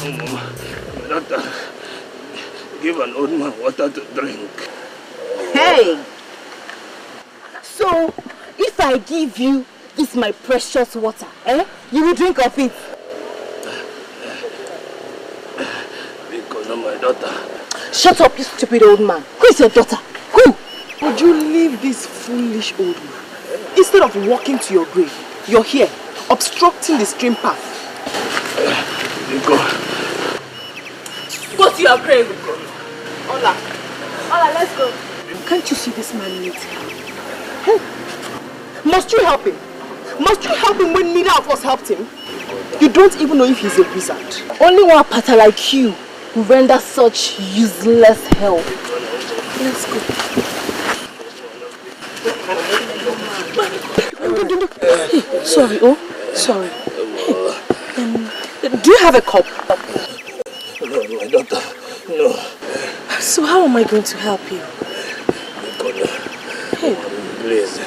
Doctor, give an old man water to drink. Hey! So, if I give you this my precious water, you will drink of it? Because of my daughter. Shut up, you stupid old man. Who is your daughter? Who? Would you leave this foolish old man? Instead of walking to your grave, you're here, obstructing the stream path. Etiko. Go to your grave. Ola. Ola, let's go. Can't you see this man needs help? Hey. Must you help him? Must you help him when neither of us helped him? You don't even know if he's a wizard. Only one pattern like you who render such useless help. Let's go. Sorry, sorry. Do you have a cup? No, my daughter, no. So how am I going to help you? Hey. Please.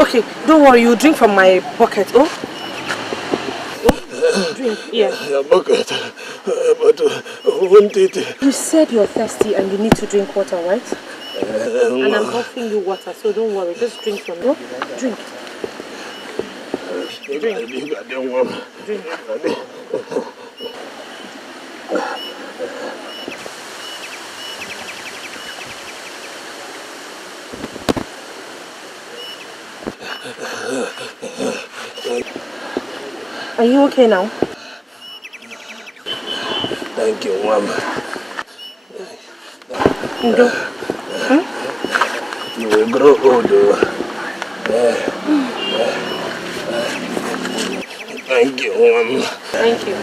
Okay, don't worry, you drink from my bucket, Drink, yeah. Your bucket, but won't it? You said you're thirsty and you need to drink water, right? And I'm offering you water, so don't worry, just drink from it. Drink. Drink. Drink. Are you okay now? Thank you, Mom. Ndo. You will grow older. Thank you, Mom. Thank you.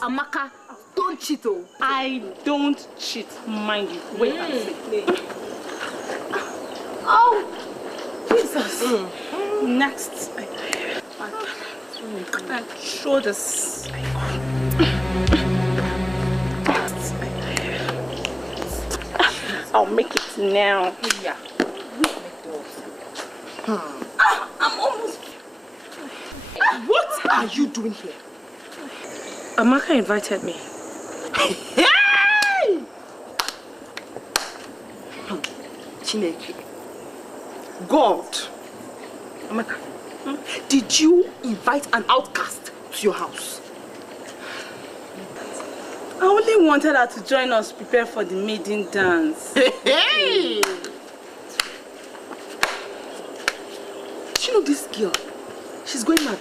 Amaka, don't cheat, I don't cheat, mind you. Wait and see. Oh, Jesus. Next. Show this. I'll make it now. Yeah. I'm almost. What are you doing here? Amaka invited me. Hey! Chineke. God. Amaka, did you invite an outcast to your house? I only wanted her to join us prepare for the maiden dance. Hey! You know this girl? She's going mad.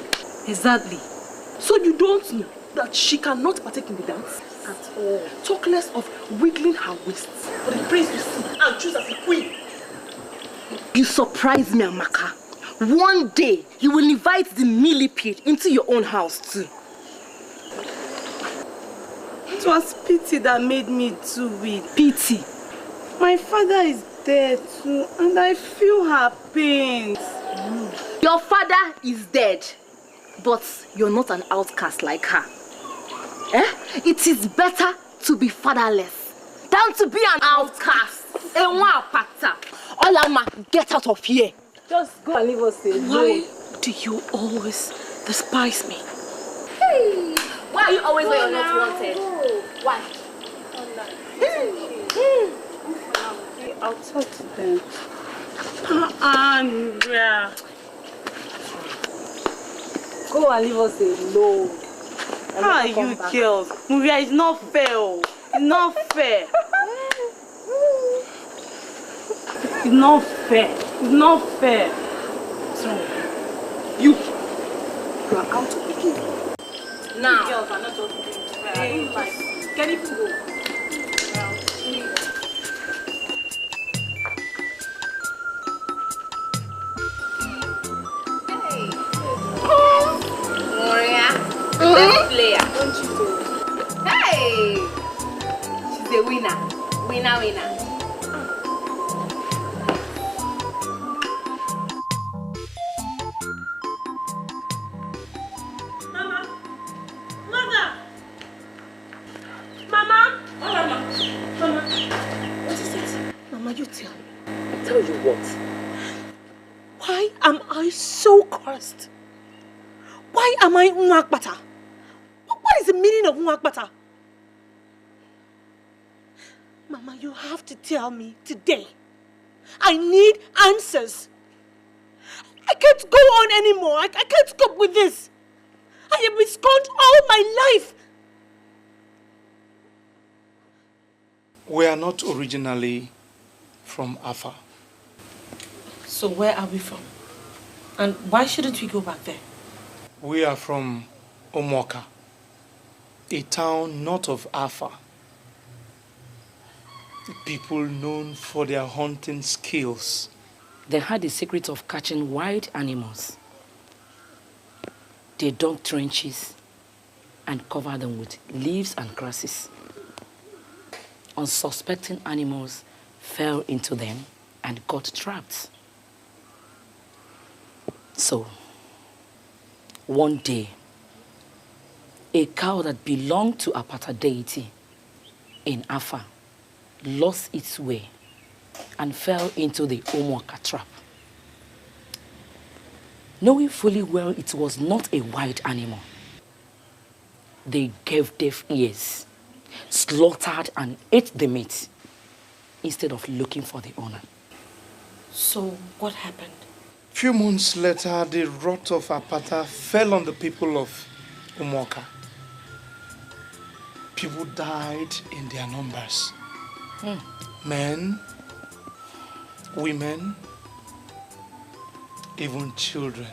Exactly. So you don't know that she cannot partake in the dance? At all. Talk less of wiggling her waists for the prince to see and choose as a queen. You surprise me, Amaka. One day, you will invite the millipede into your own house too. It was pity that made me do it. Pity. My father is dead too, and I feel her pains. Your father is dead, but you're not an outcast like her. It is better to be fatherless than to be an outcast. Olama, get out of here. Just go and leave us alone. Why do you always despise me? Hey. Why are you always where you're not wanted? Why? I'll talk to them. Andrea. Go and leave us alone. How are you girls? Muria, it's not fair. It's not fair. It's not fair. It's not fair. So, you are out of the game. Now. Girls are not just doing fair. Can you go? Player. Don't you do? Hey! She's a winner. Winner. Tell you what? Why am I so cursed? Why am I Nwakbata? What is the meaning of Nwakbata? Mama, you have to tell me today. I need answers. I can't go on anymore. I can't cope with this. I have been scorned all my life. We are not originally from Afa. So where are we from? And why shouldn't we go back there? We are from Omoka, a town north of Afa. People known for their hunting skills. They had the secret of catching wild animals. They dug trenches and covered them with leaves and grasses. Unsuspecting animals fell into them and got trapped. So, one day, a cow that belonged to a Apata deity in Afa lost its way and fell into the Omoka trap. Knowing fully well it was not a wild animal, they gave deaf ears, slaughtered and ate the meat instead of looking for the owner. So what happened? Few months later, the wrath of Apata fell on the people of Omoka. People died in their numbers. Men, women, even children.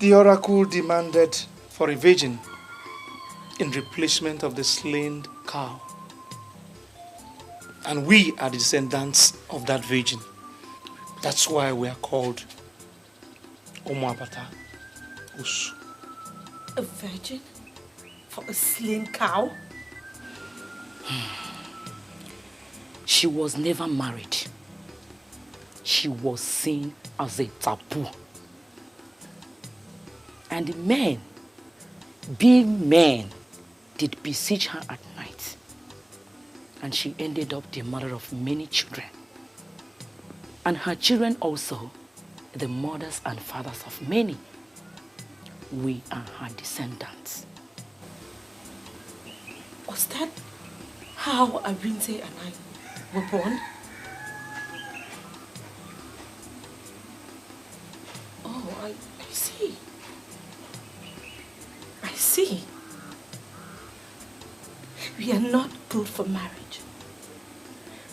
The oracle demanded for a virgin in replacement of the slain cow. And we are the descendants of that virgin. That's why we are called Omoapata Usu. A virgin for a slain cow? She was never married. She was seen as a taboo. And the men, being men, did besiege her at night. And she ended up the mother of many children. And her children also, the mothers and fathers of many. We are her descendants. Was that how Arinte and I were born? Oh, I see. I see. We are not good for marriage,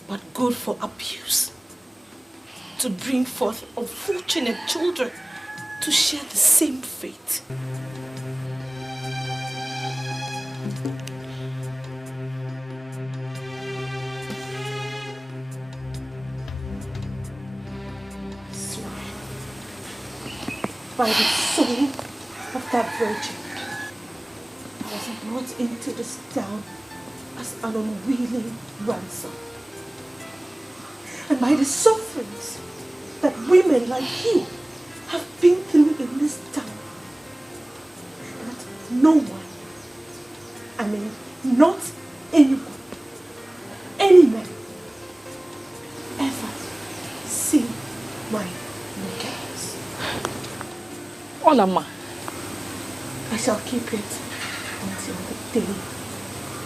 but good for abuse. To bring forth unfortunate children to share the same fate. I swear, by the soul of that virgin, I was brought into this town as an unwilling ransom. And by the sufferings that women like you have been through in this town, that no one, I mean not anyone, any man, ever see my nakedness. Olama. I shall keep it until the day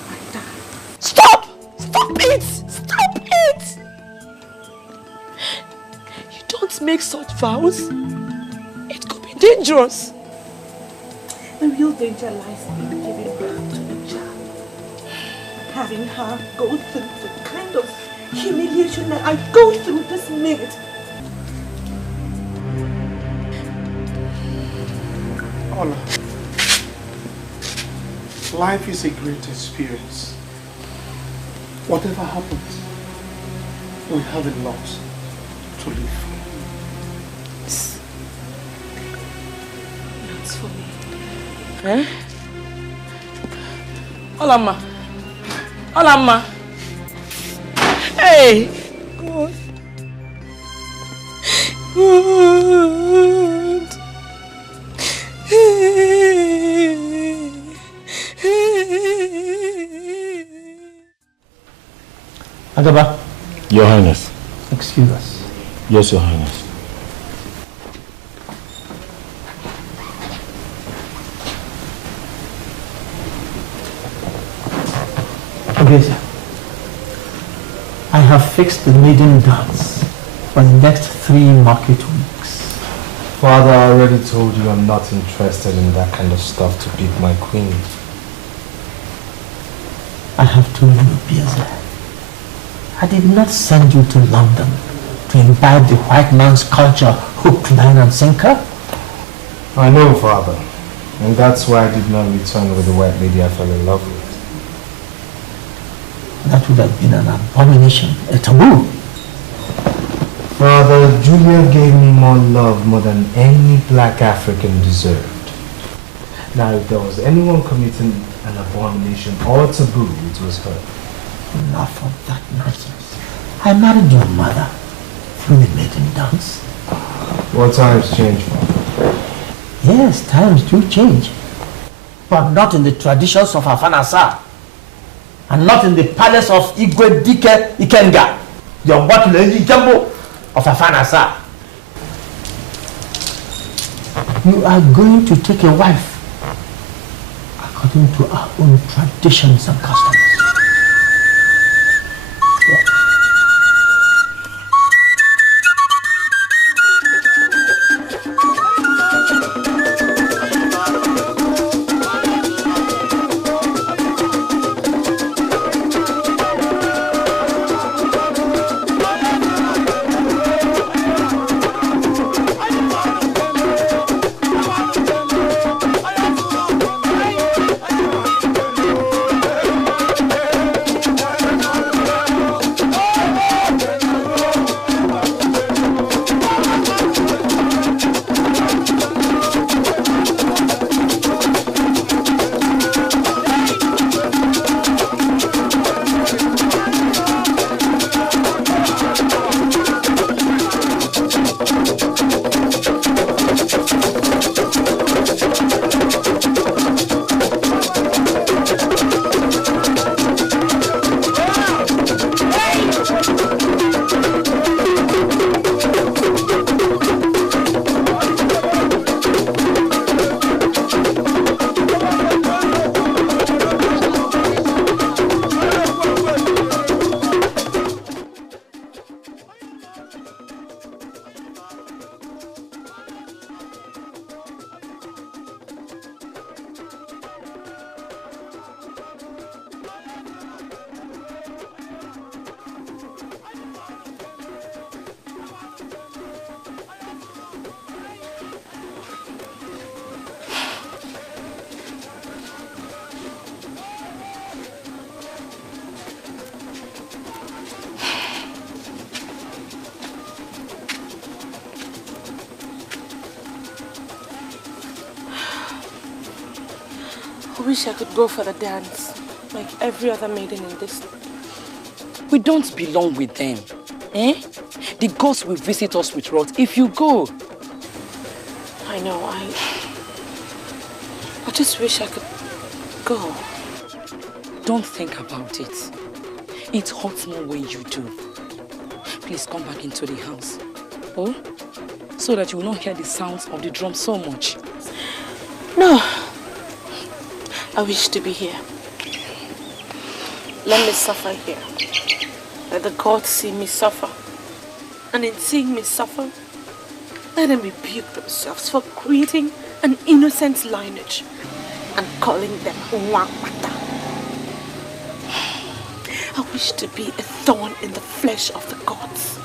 I die. Stop! Stop it! Stop it! You don't make such vows. It could be dangerous. The real danger lies in giving birth to a child. Having her go through the kind of humiliation that I go through this minute. Ola, life is a great experience. Whatever happens, we have a lot to live for. That's for me. Eh? Olama. Olama. Hey! God. God. Agaba. Your Highness. Excuse us. Yes, Your Highness. Okay, sir. I have fixed the maiden dance for the next 3 market weeks. Father, I already told you I'm not interested in that kind of stuff to pick my queen. I have told you, Biaza. I did not send you to London to imbibe the white man's culture, hook, line and sinker. I know, Father. And that's why I did not return with the white lady I fell in love with. That would have been an abomination, a taboo. Father, Julia gave me more love more than any black African deserved. Now, if there was anyone committing an abomination or taboo, it was her. Enough of that nonsense. I married your mother through the maiden dance. What times change, Father? Yes, times do change. But not in the traditions of Afanasa. And not in the palace of Igwe Dike Ikenga, the Obatule Jambo of Afanasa. You are going to take a wife according to our own traditions and customs. I wish I could go for the dance, like every other maiden in this. We don't belong with them. Eh? The ghosts will visit us with wrath if you go. I know, I just wish I could go. Don't think about it. It hurts more when you do. Please come back into the house. Oh? So that you will not hear the sounds of the drum so much. No. I wish to be here. Let me suffer here. Let the gods see me suffer. And in seeing me suffer, let them rebuke themselves for creating an innocent lineage and calling them Wangmata. I wish to be a thorn in the flesh of the gods.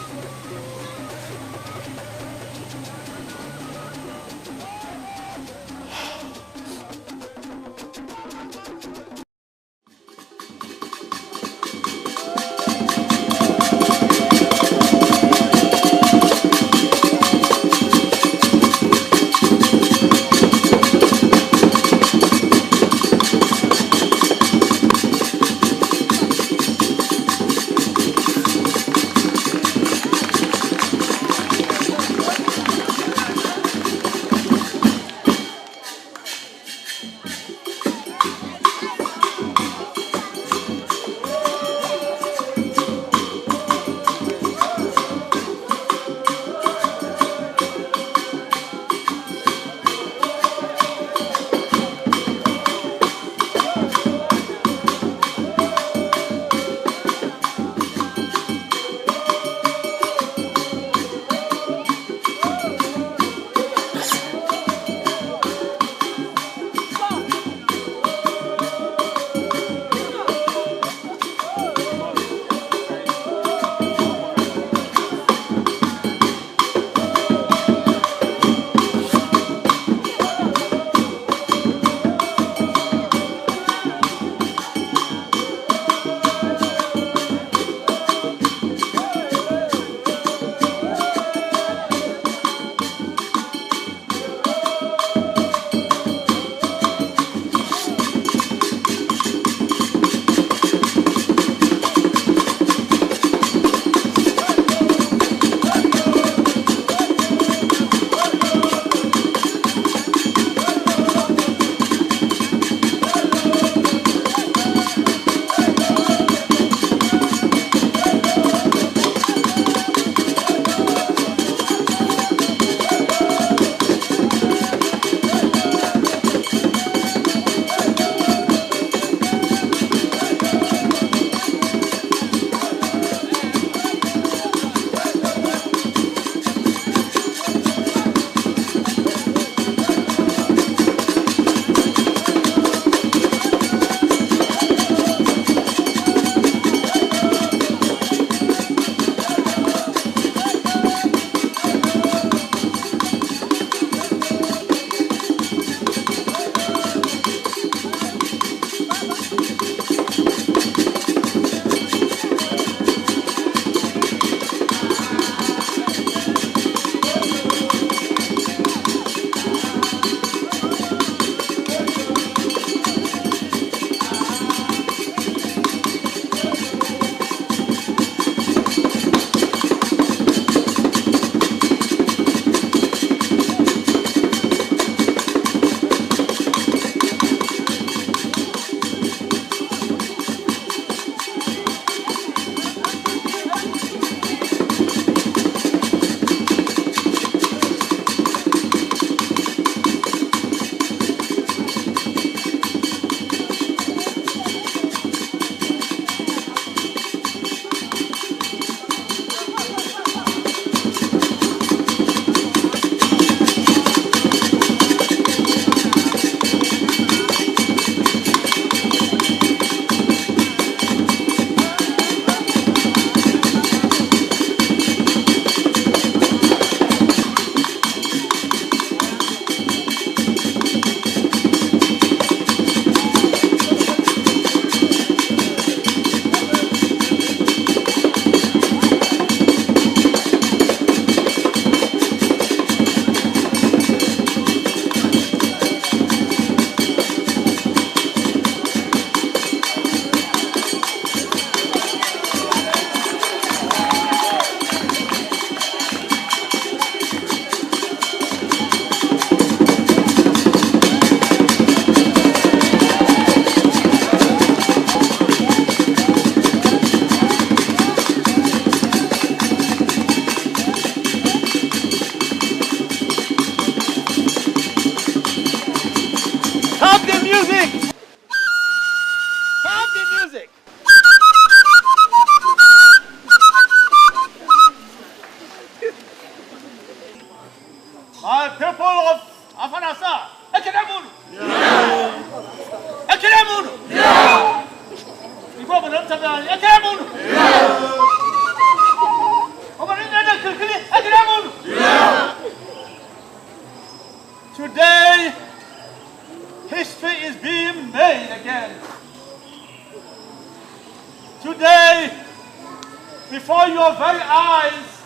before your very eyes,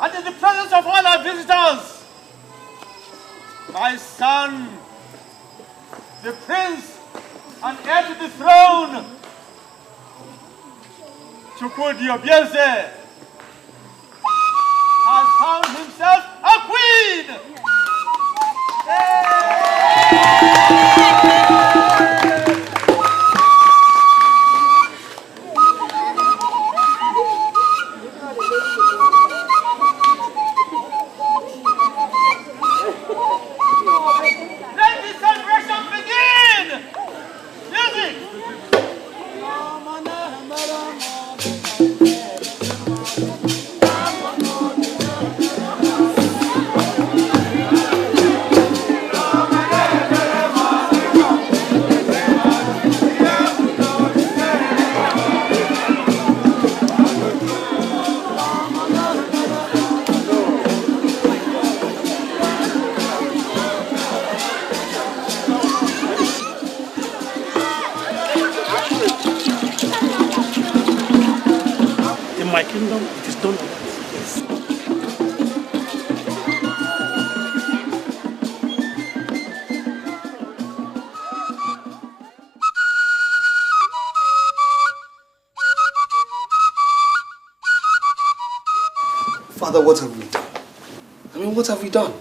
and in the presence of all our visitors, my son, the prince and heir to the throne, Chukwudi Obieze, has found himself a queen! Let the celebration begin! Music! In my kingdom, it is done like that. Yes. Father, what have we done? I mean, what have we done?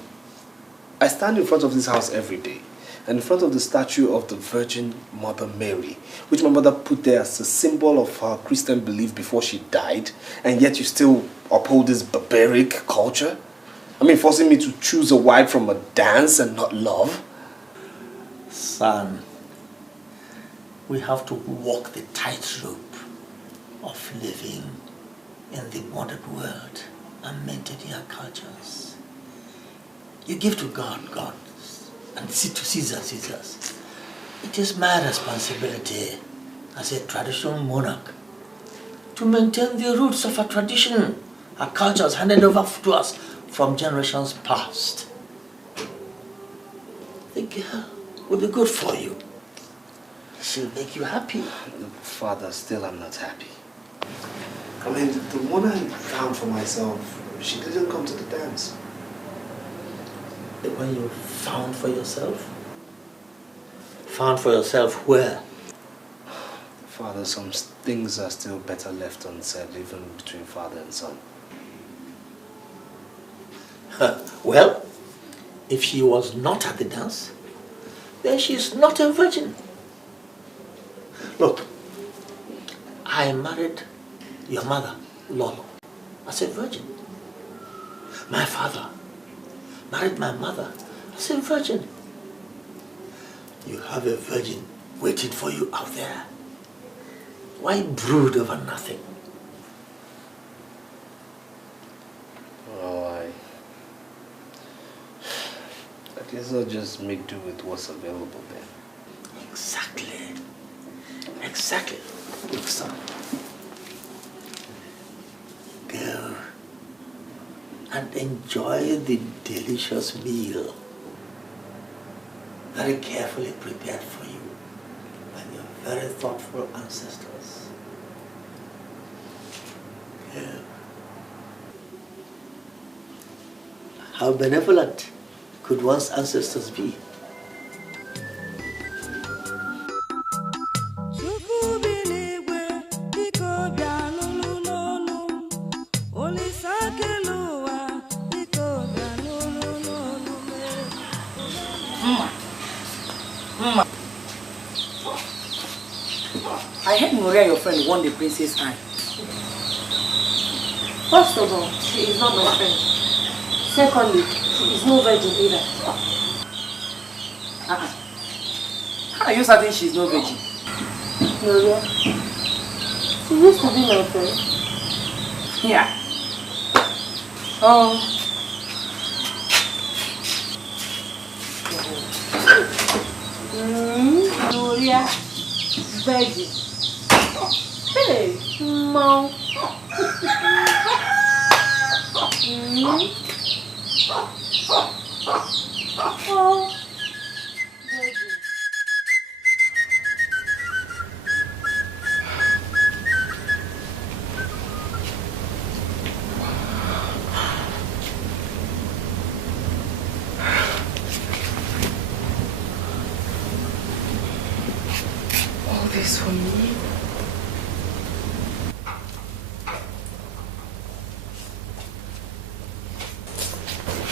I stand in front of this house every day, and in front of the statue of the Virgin Mother Mary, which my mother put there as a symbol of her Christian belief before she died, and yet you still uphold this barbaric culture? I mean, forcing me to choose a wife from a dance and not love? Son, we have to walk the tightrope of living in the modern world and maintain our cultures. You give to God, God, and to Caesar, Caesar's. It is my responsibility as a traditional monarch to maintain the roots of our tradition, our cultures handed over to us from generations past. The girl will be good for you. She'll make you happy. Father, still I'm not happy. I mean, the one I found for myself, she didn't come to the dance. The one you found for yourself? Found for yourself where? Father, some things are still better left unsaid, even between father and son. Well, if she was not at the dance, then she is not a virgin. Look, I married your mother, Lolo, as a virgin. My father married my mother as a virgin. You have a virgin waiting for you out there. Why brood over nothing? Oh, I guess I'll just make do with what's available then. Exactly. Exactly. Look, son. Go and enjoy the delicious meal very carefully prepared for you by your very thoughtful ancestors. Go. How benevolent could one's ancestors be? I heard Maria, your friend, won the princess eye. First of all, she is not my friend. Secondly, she is no virgin either. How are you certain she is no virgin? Maria, she used to be my friend. Yeah. Oh. Maria, virgin. Hey, mom. Oh.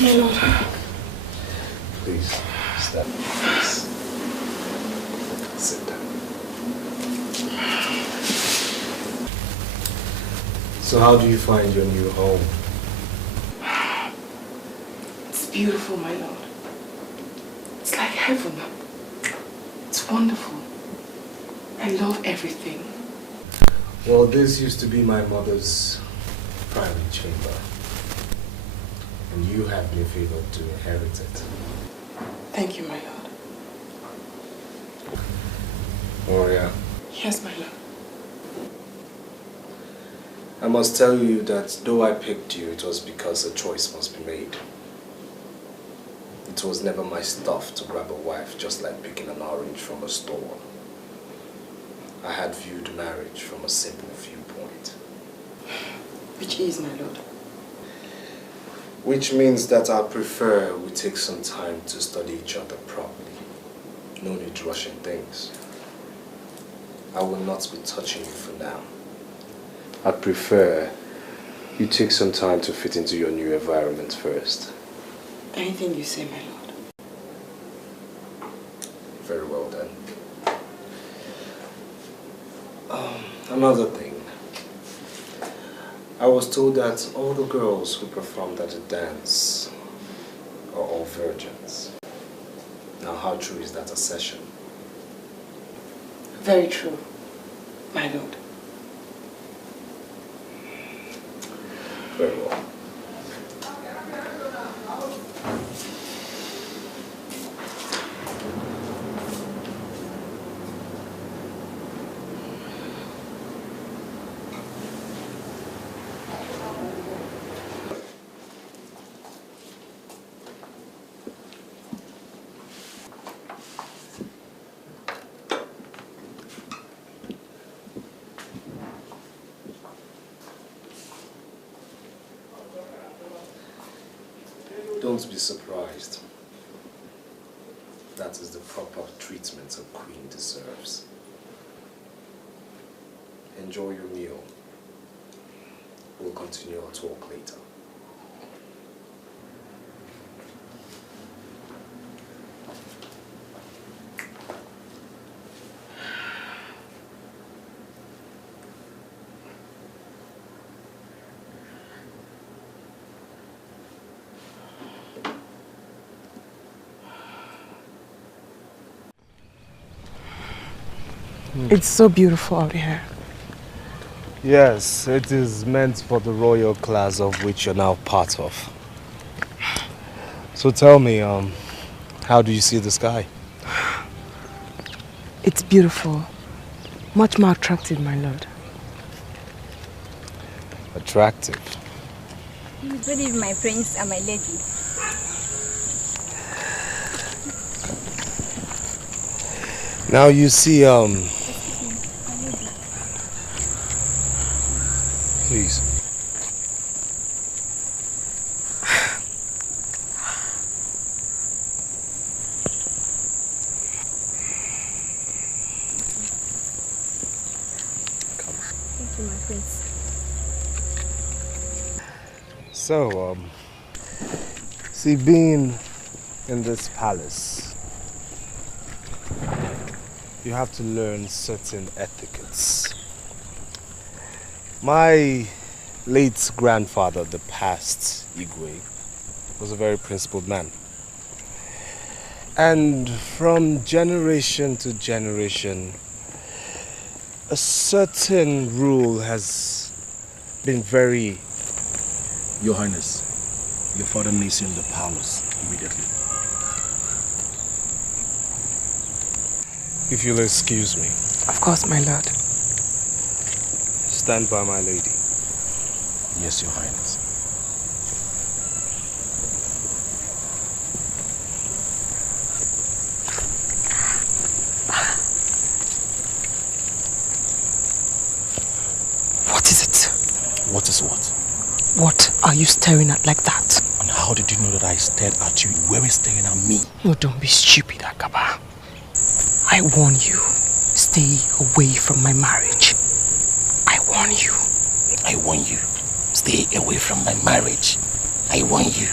My lord. Please, stand. Please. Sit down. So how do you find your new home? It's beautiful, my lord. It's like heaven. It's wonderful. I love everything. Well, this used to be my mother's private chamber. And you have been favored to inherit it. Thank you, my lord. Moria. Yes, my lord. I must tell you that though I picked you, it was because a choice must be made. It was never my stuff to grab a wife just like picking an orange from a store. I had viewed marriage from a simple viewpoint. Which is, my lord? Which means that I prefer we take some time to study each other properly. No need rushing things. I will not be touching you for now. I prefer you take some time to fit into your new environment first. Anything you say, my lord. Very well then. Another thing. I was told that all the girls who performed at the dance are all virgins. Now, how true is that assertion? Very true, my lord. Very well. Don't be surprised. That is the proper treatment a queen deserves. Enjoy your meal. We'll continue our talk later. It's so beautiful out here. Yes, it is meant for the royal class of which you're now part of. So tell me, how do you see the sky? It's beautiful. Much more attractive, my lord. Attractive? Good evening, my prince and my lady. Now you see, please. Thank you, my prince. So, see, being in this palace, you have to learn certain etiquettes. My late grandfather, the past Igwe, was a very principled man. And from generation to generation, a certain rule has been very... Your Highness, your father needs you in the palace immediately. If you'll excuse me. Of course, my lord. Stand by my lady. Yes, your Highness. What is it? What is what? What are you staring at like that? And how did you know that I stared at you? You weren't staring at me. Oh, don't be stupid, Akaba. I warn you, stay away from my marriage. I warn you. I warn you, stay away from my marriage. I warn you.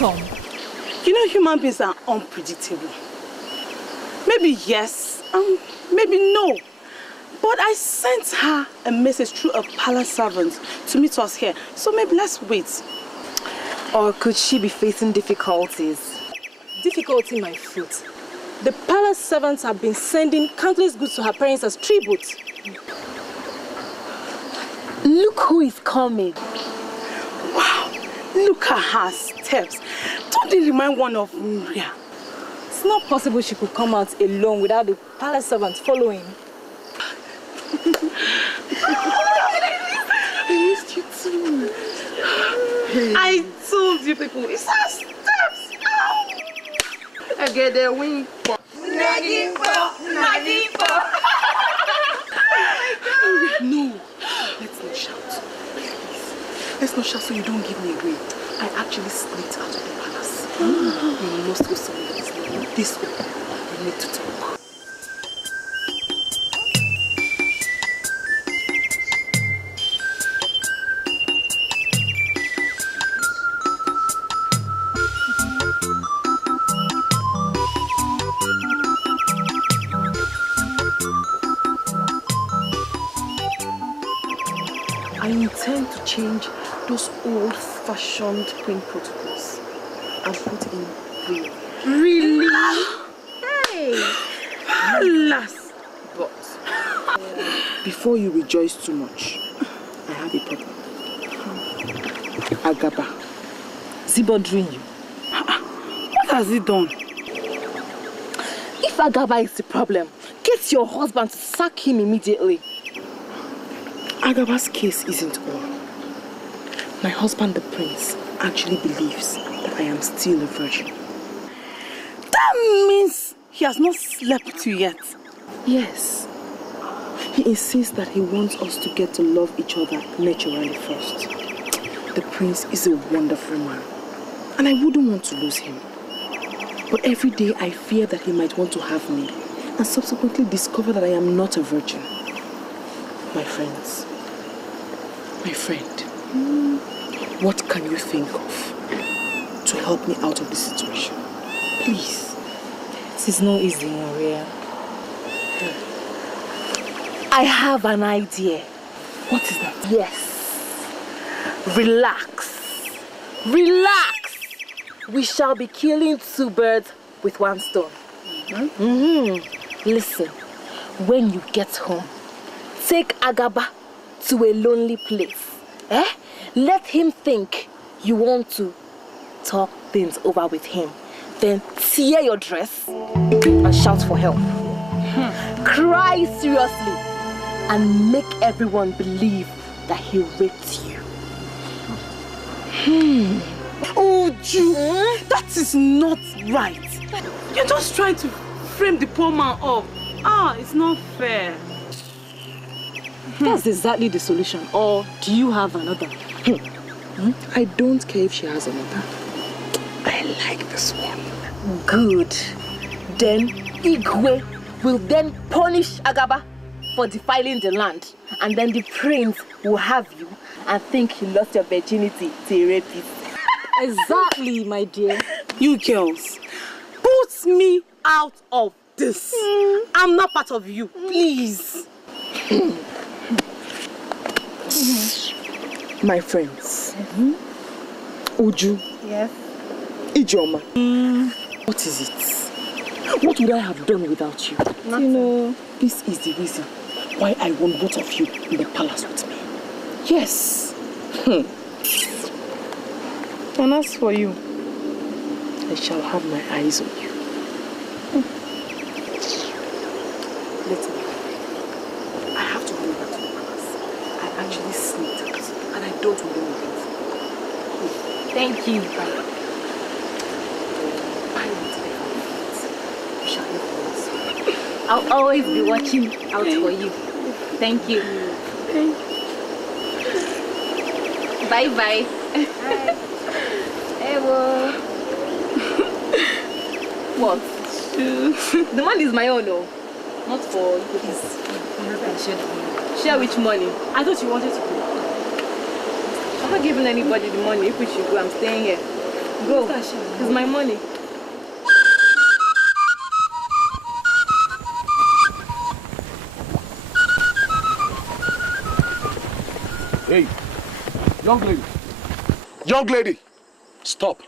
come? You know, human beings are unpredictable. Maybe yes, maybe no. But I sent her a message through a palace servant to meet us here. So maybe let's wait. Or could she be facing difficulties? Difficulty, my foot. The palace servants have been sending countless goods to her parents as tribute. Look who is coming. Wow, look at her steps. Don't they remind one of Maria? It's not possible she could come out alone without the palace servants following. I missed you too. I told you people, it's her steps. I get the wing. No, let's not shout. Please. Let's not shout so you don't give me away. I actually slipped out of the palace. We must go somewhere that's not this open. We need to talk. I intend to change those old-fashioned queen protocols and put in real. Really? Hey! Alas. But before you rejoice too much, I have a problem. Agaba, is he bothering you? What has he done? If Agaba is the problem, get your husband to sack him immediately. Agaba's case isn't all. My husband, the prince, actually believes that I am still a virgin. That means he has not slept with you yet. Yes. He insists that he wants us to get to love each other naturally first. The prince is a wonderful man, and I wouldn't want to lose him. But every day I fear that he might want to have me and subsequently discover that I am not a virgin. My friends, my friend, what can you think of to help me out of this situation? Please. This is no easy, Maria. I have an idea. What is that? Yes. Relax. Relax. We shall be killing two birds with one stone. Listen, when you get home, take Agaba to a lonely place. Let him think you want to talk things over with him. Then tear your dress and shout for help. Cry seriously and make everyone believe that he raped you. Oh, Ju, that is not right. You're just trying to frame the poor man up. It's not fair. That's exactly the solution. Or do you have another? I don't care if she has another. I like this one. Good. Then Igwe will then punish Agaba for defiling the land. And then the prince will have you and think he lost your virginity to a rapist. Exactly, my dear. You girls, put me out of this. I'm not part of you, please. My friends, Uju, yes, Ijoma, what is it? What would I have done without you? Nothing. You know, this is the reason why I want both of you in the palace with me. Yes. And as for you, I shall have my eyes on you. Listen, I have to go back to the palace. I actually sneaked out, and I don't want anything. Thank you. I'll always be watching out for you. Thank you. Bye-bye. Ewo. What? The money is my own, though. Not for you. Share which money? I thought you wanted to go. I'm not giving anybody the money. If we should go, I'm staying here. Go. It's my money. Hey, young lady. Young lady, stop.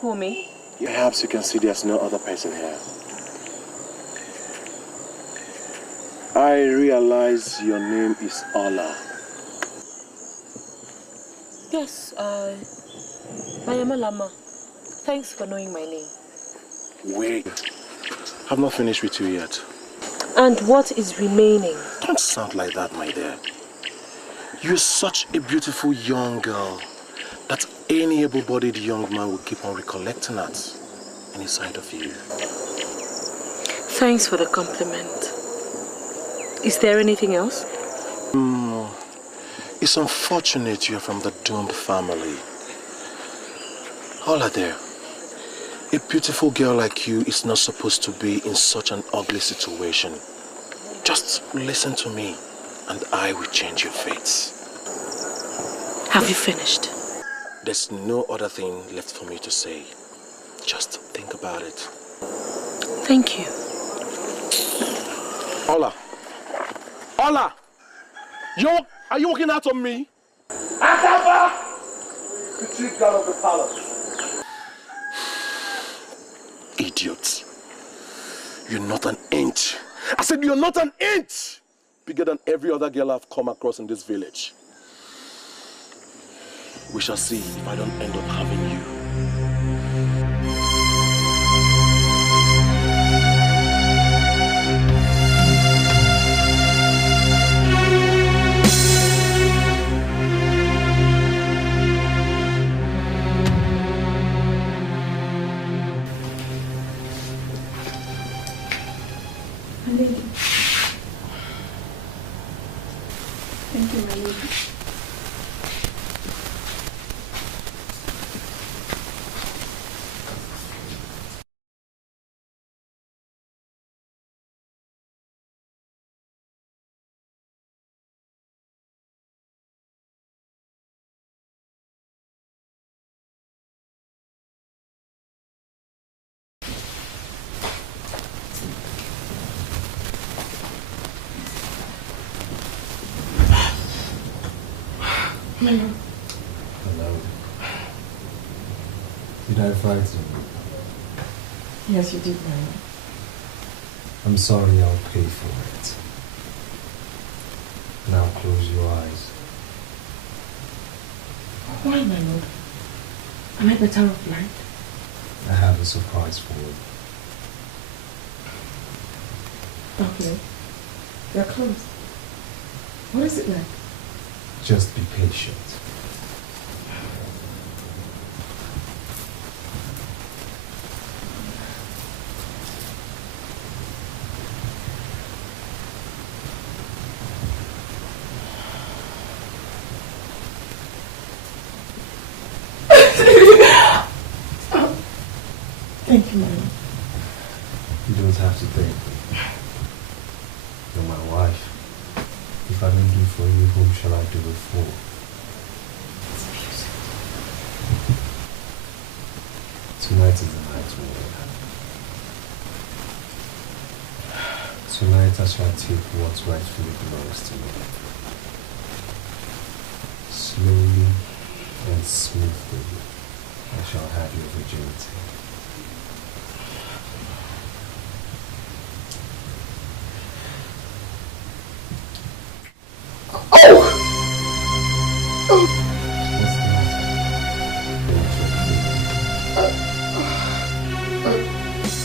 Who, me? Perhaps you can see there's no other person here. I realize your name is Ola. Yes, I am Alama. Thanks for knowing my name. Wait, I've not finished with you yet. And what is remaining? Don't sound like that, my dear. You're such a beautiful young girl that any able-bodied young man will keep on recollecting at any sight of you. Thanks for the compliment. Is there anything else? It's unfortunate you're from the doomed family. Hola there. A beautiful girl like you is not supposed to be in such an ugly situation. Just listen to me and I will change your fates. Have you finished? There's no other thing left for me to say. Just think about it. Thank you. Ola! Ola! Are you walking out on me? Akaba! The chief guard of the palace. Idiot. You're not an inch. I said you're not an inch bigger than every other girl I've come across in this village. We shall see if I don't end up having you. Thank you, my lady. Hello. Hello. Did I frighten you? Yes, you did, my lord. I'm sorry, I'll pay for it. Now close your eyes. Why, my lord? Am I better off blind? I have a surprise for you. Okay. They're closed. What is it like? Just be patient. Thank you, madam. You don't have to thank me. You're my wife. If I don't do for you, whom shall I do it for? Tonight is the night we will have. Tonight I shall take what rightfully belongs to me. Slowly and smoothly, I shall have your virginity.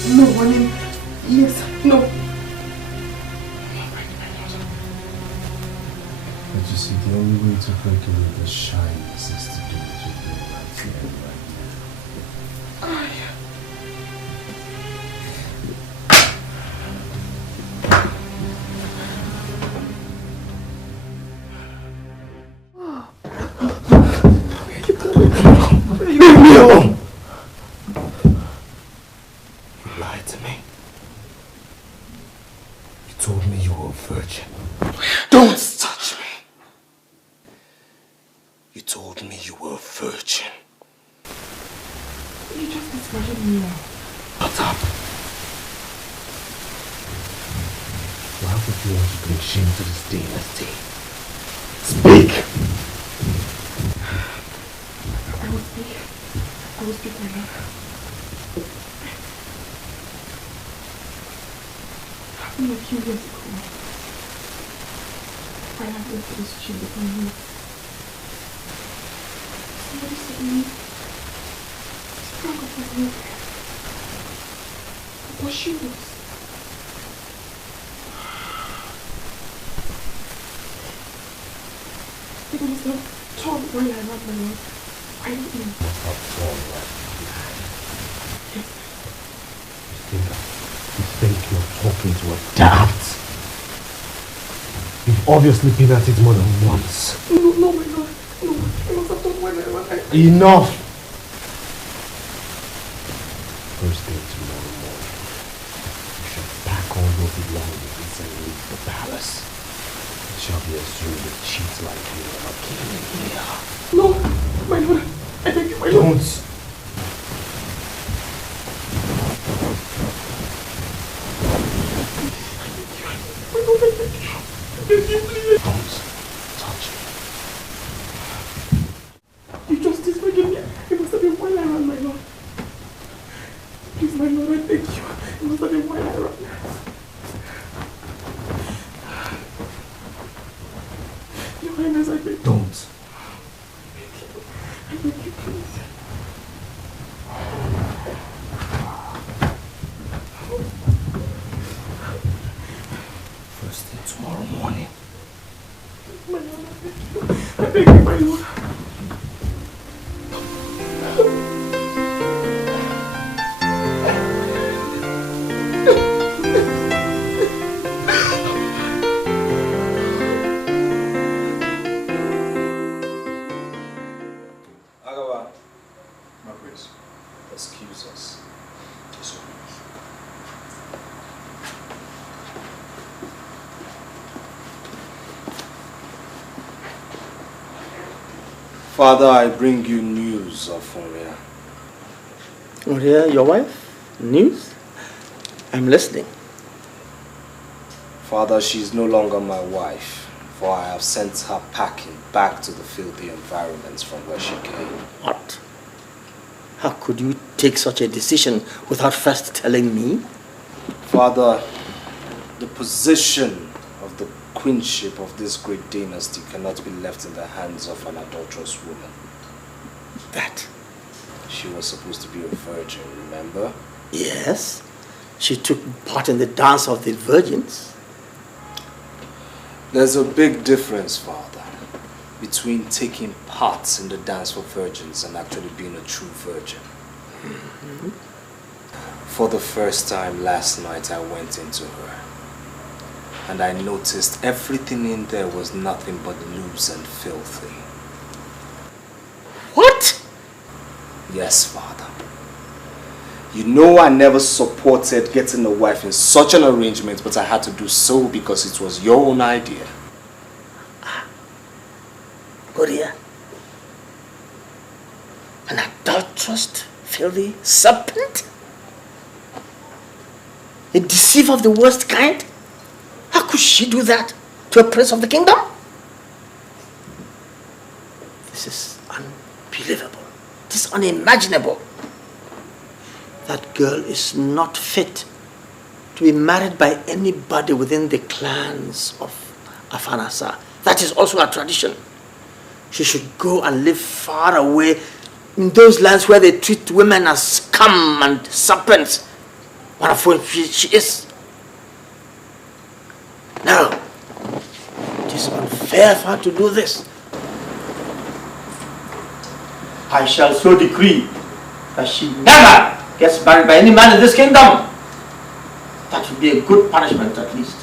No, Onny. Yes, no. But you see, the only way to break away the shyness is to do what you're doing right here and right now. Leave me alone! You lied to me. You told me you were a virgin. Don't touch me! You told me you were a virgin. Shut up. Why would you want to bring shame to this dynasty? Speak! I will speak, my love. A few years ago, I had went to this gym with my mom. Somebody suddenly sprang up my room. What she was. It was a tall boy I ran my love. I don't know. How tall you are. Yes. You think you're talking to a dart? You've obviously been at it more than once. No, my lord. No, I must have done when I ran. Enough! First thing tomorrow morning, you shall pack all your belongings and leave the palace. It shall be assumed that cheats like you never came in here. No, my lord. I beg you, my lord. Don't! Don't touch me. You justice forgive me. It must have been while I ran, my lord. Please, my lord, I thank you. It must have been while I ran. Your Highness, I beg you. Don't. I beg you, please. First thing tomorrow morning. My lord, I beg you, my lord. Agawa, my prince, excuse us. Yes, sir. Father, I bring you news of Onny. Onny, your wife? News? I'm listening. Father, she is no longer my wife, for I have sent her packing back to the filthy environments from where she came. What? How could you take such a decision without first telling me? Father, the position of the queenship of this great dynasty cannot be left in the hands of an adulterous woman. That? She was supposed to be a virgin, remember? Yes. She took part in the dance of the virgins. There's a big difference, Father, between taking part in the dance for virgins and actually being a true virgin. Mm-hmm. For the first time last night, I went into her. And I noticed everything in there was nothing but loose and filthy. What? Yes, Father. You know I never supported getting a wife in such an arrangement, but I had to do so because it was your own idea. Gloria, an adulterous, filthy serpent? A deceiver of the worst kind? How could she do that to a prince of the kingdom? This is unbelievable. This is unimaginable. That girl is not fit to be married by anybody within the clans of Afanasa. That is also our tradition. She should go and live far away in those lands where they treat women as scum and serpents, one of whom she is. No, it is unfair for her to do this. I shall so decree that she never gets married by any man in this kingdom. That would be a good punishment at least.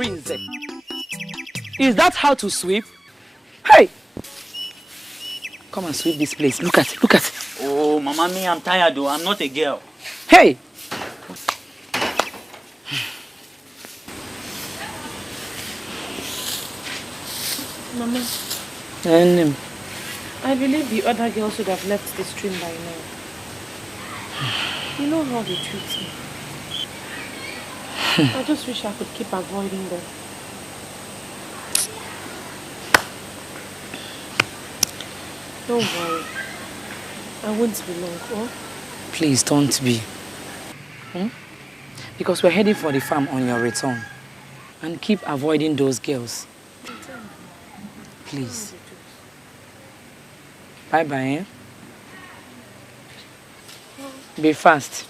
Arinze, is that how to sweep? Hey! Come and sweep this place. Look at it, look at it. Oh, Mama, me, I'm tired though. I'm not a girl. Hey! Mama, I believe the other girls should have left the stream by now. You know how they treat me. I just wish I could keep avoiding them. Don't worry. I won't be long, oh? Please don't be. Because we're heading for the farm on your return. And keep avoiding those girls. Please. Bye-bye, eh? Be fast.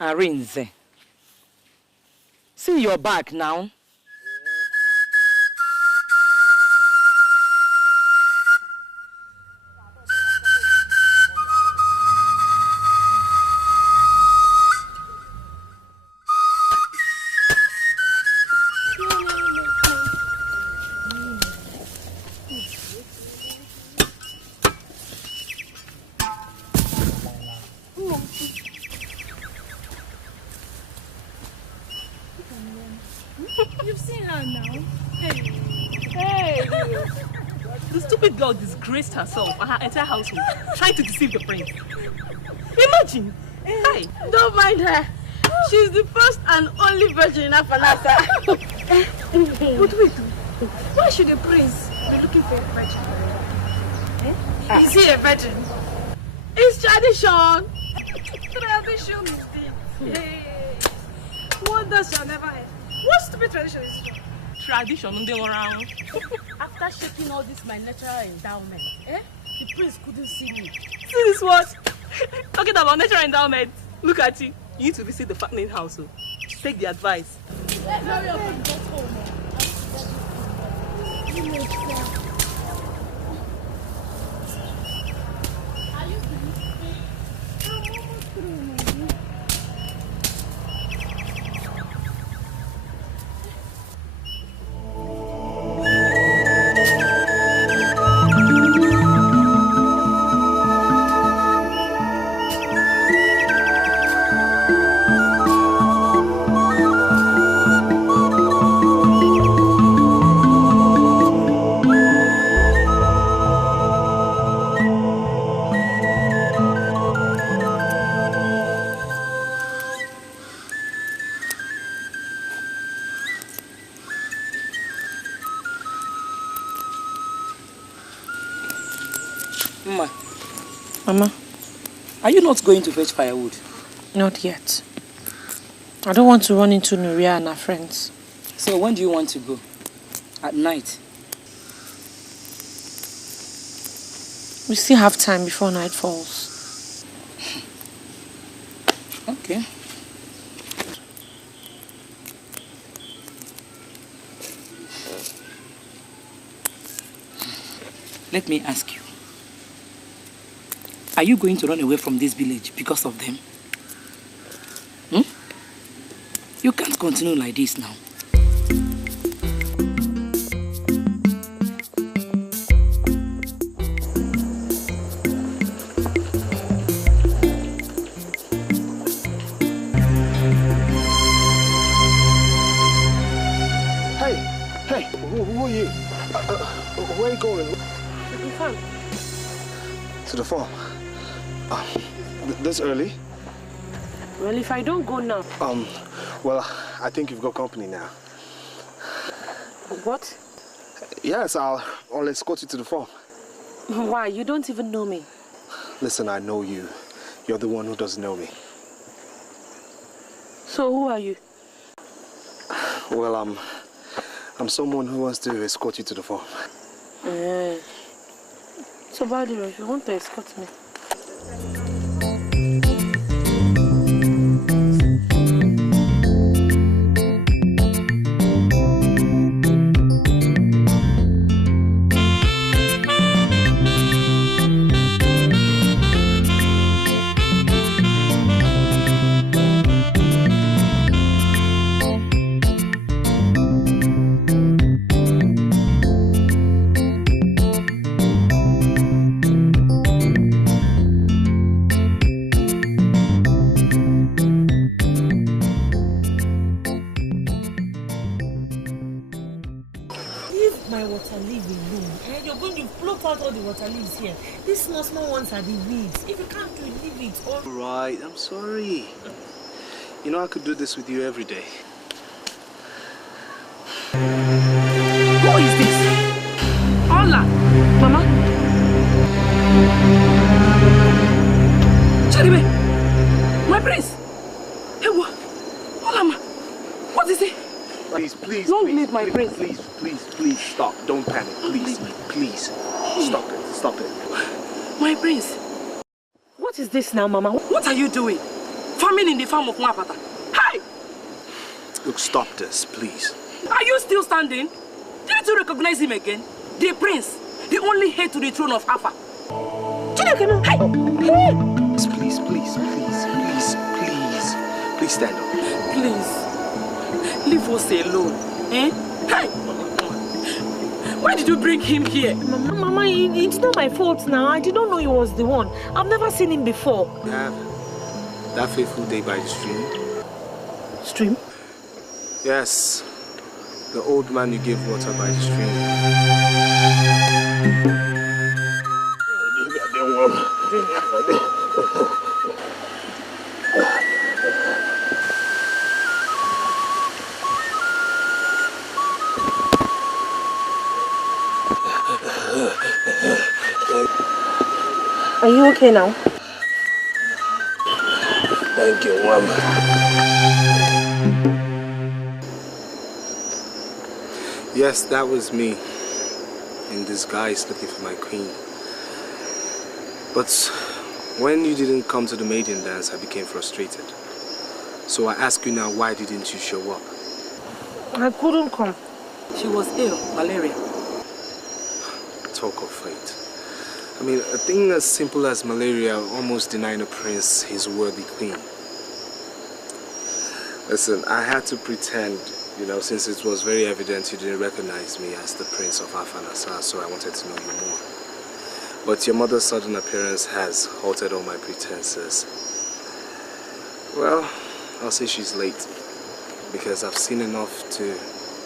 Arinze. See your back now. You've seen her now. Hey! The stupid girl disgraced herself and her entire household, trying to deceive the prince. Imagine! Hey! Don't mind her. She's the first and only virgin in Afanasa. But wait, why should the prince be looking for a virgin? Is he a virgin? It's tradition. Tradition is this. Hey. Wonders shall never end. What stupid tradition is this? Tradition, around. After shaking all this my natural endowment, the prince couldn't see me. See this what? Talking about natural endowment. Look at you. You need to visit the fattening house. So. Take the advice. Hurry up and get home. Are you finished? I'm almost through, mommy. Mama, are you not going to fetch firewood? Not yet. I don't want to run into Nuria and her friends. So when do you want to go? At night? We still have time before night falls. Okay. Let me ask you. Are you going to run away from this village because of them? You can't continue like this now. Hey, who are you? Where are you going? To the farm. To the farm? This early? Well, if I don't go now... Well, I think you've got company now. What? Yes, I'll escort you to the farm. Why? You don't even know me. Listen, I know you. You're the one who doesn't know me. So who are you? Well, I'm someone who wants to escort you to the farm. So, Badiro, if you want to escort me. my water leaf alone. And you're going to pluck out all the water leaves here. These small ones are the weeds. If you can't do it, leave it. All right, I'm sorry. You know I could do this with you every day. Who is this? Ola, Mama. Charibe, my prince. Hey, what? Ola, ma. What is it? Please, don't leave my prince. Please, stop. Don't panic. Please. Stop it. My prince. What is this now, Mama? What are you doing? Farming in the farm of Mwapata. Hi! Look, stop this, please. Are you still standing? Didn't you recognize him again? The prince, the only heir to the throne of Alpha. Hey! Please stand up. Please, leave us alone. Eh? Hey! Why did you bring him here? Mama, it's not my fault now. I did not know he was the one. I've never seen him before. That fateful day by the stream. Stream? Yes. The old man you gave water by the stream. Are you okay now? Thank you, Mama. Yes, that was me, in disguise looking for my queen. But when you didn't come to the maiden dance, I became frustrated. So I ask you now, why didn't you show up? I couldn't come. She was ill, malaria. Talk of fate. I mean, a thing as simple as malaria almost denying a prince his worthy queen. Listen, I had to pretend, you know, since it was very evident you didn't recognize me as the prince of Afanasa, so I wanted to know you more. But your mother's sudden appearance has altered all my pretenses. Well, I'll say she's late, because I've seen enough to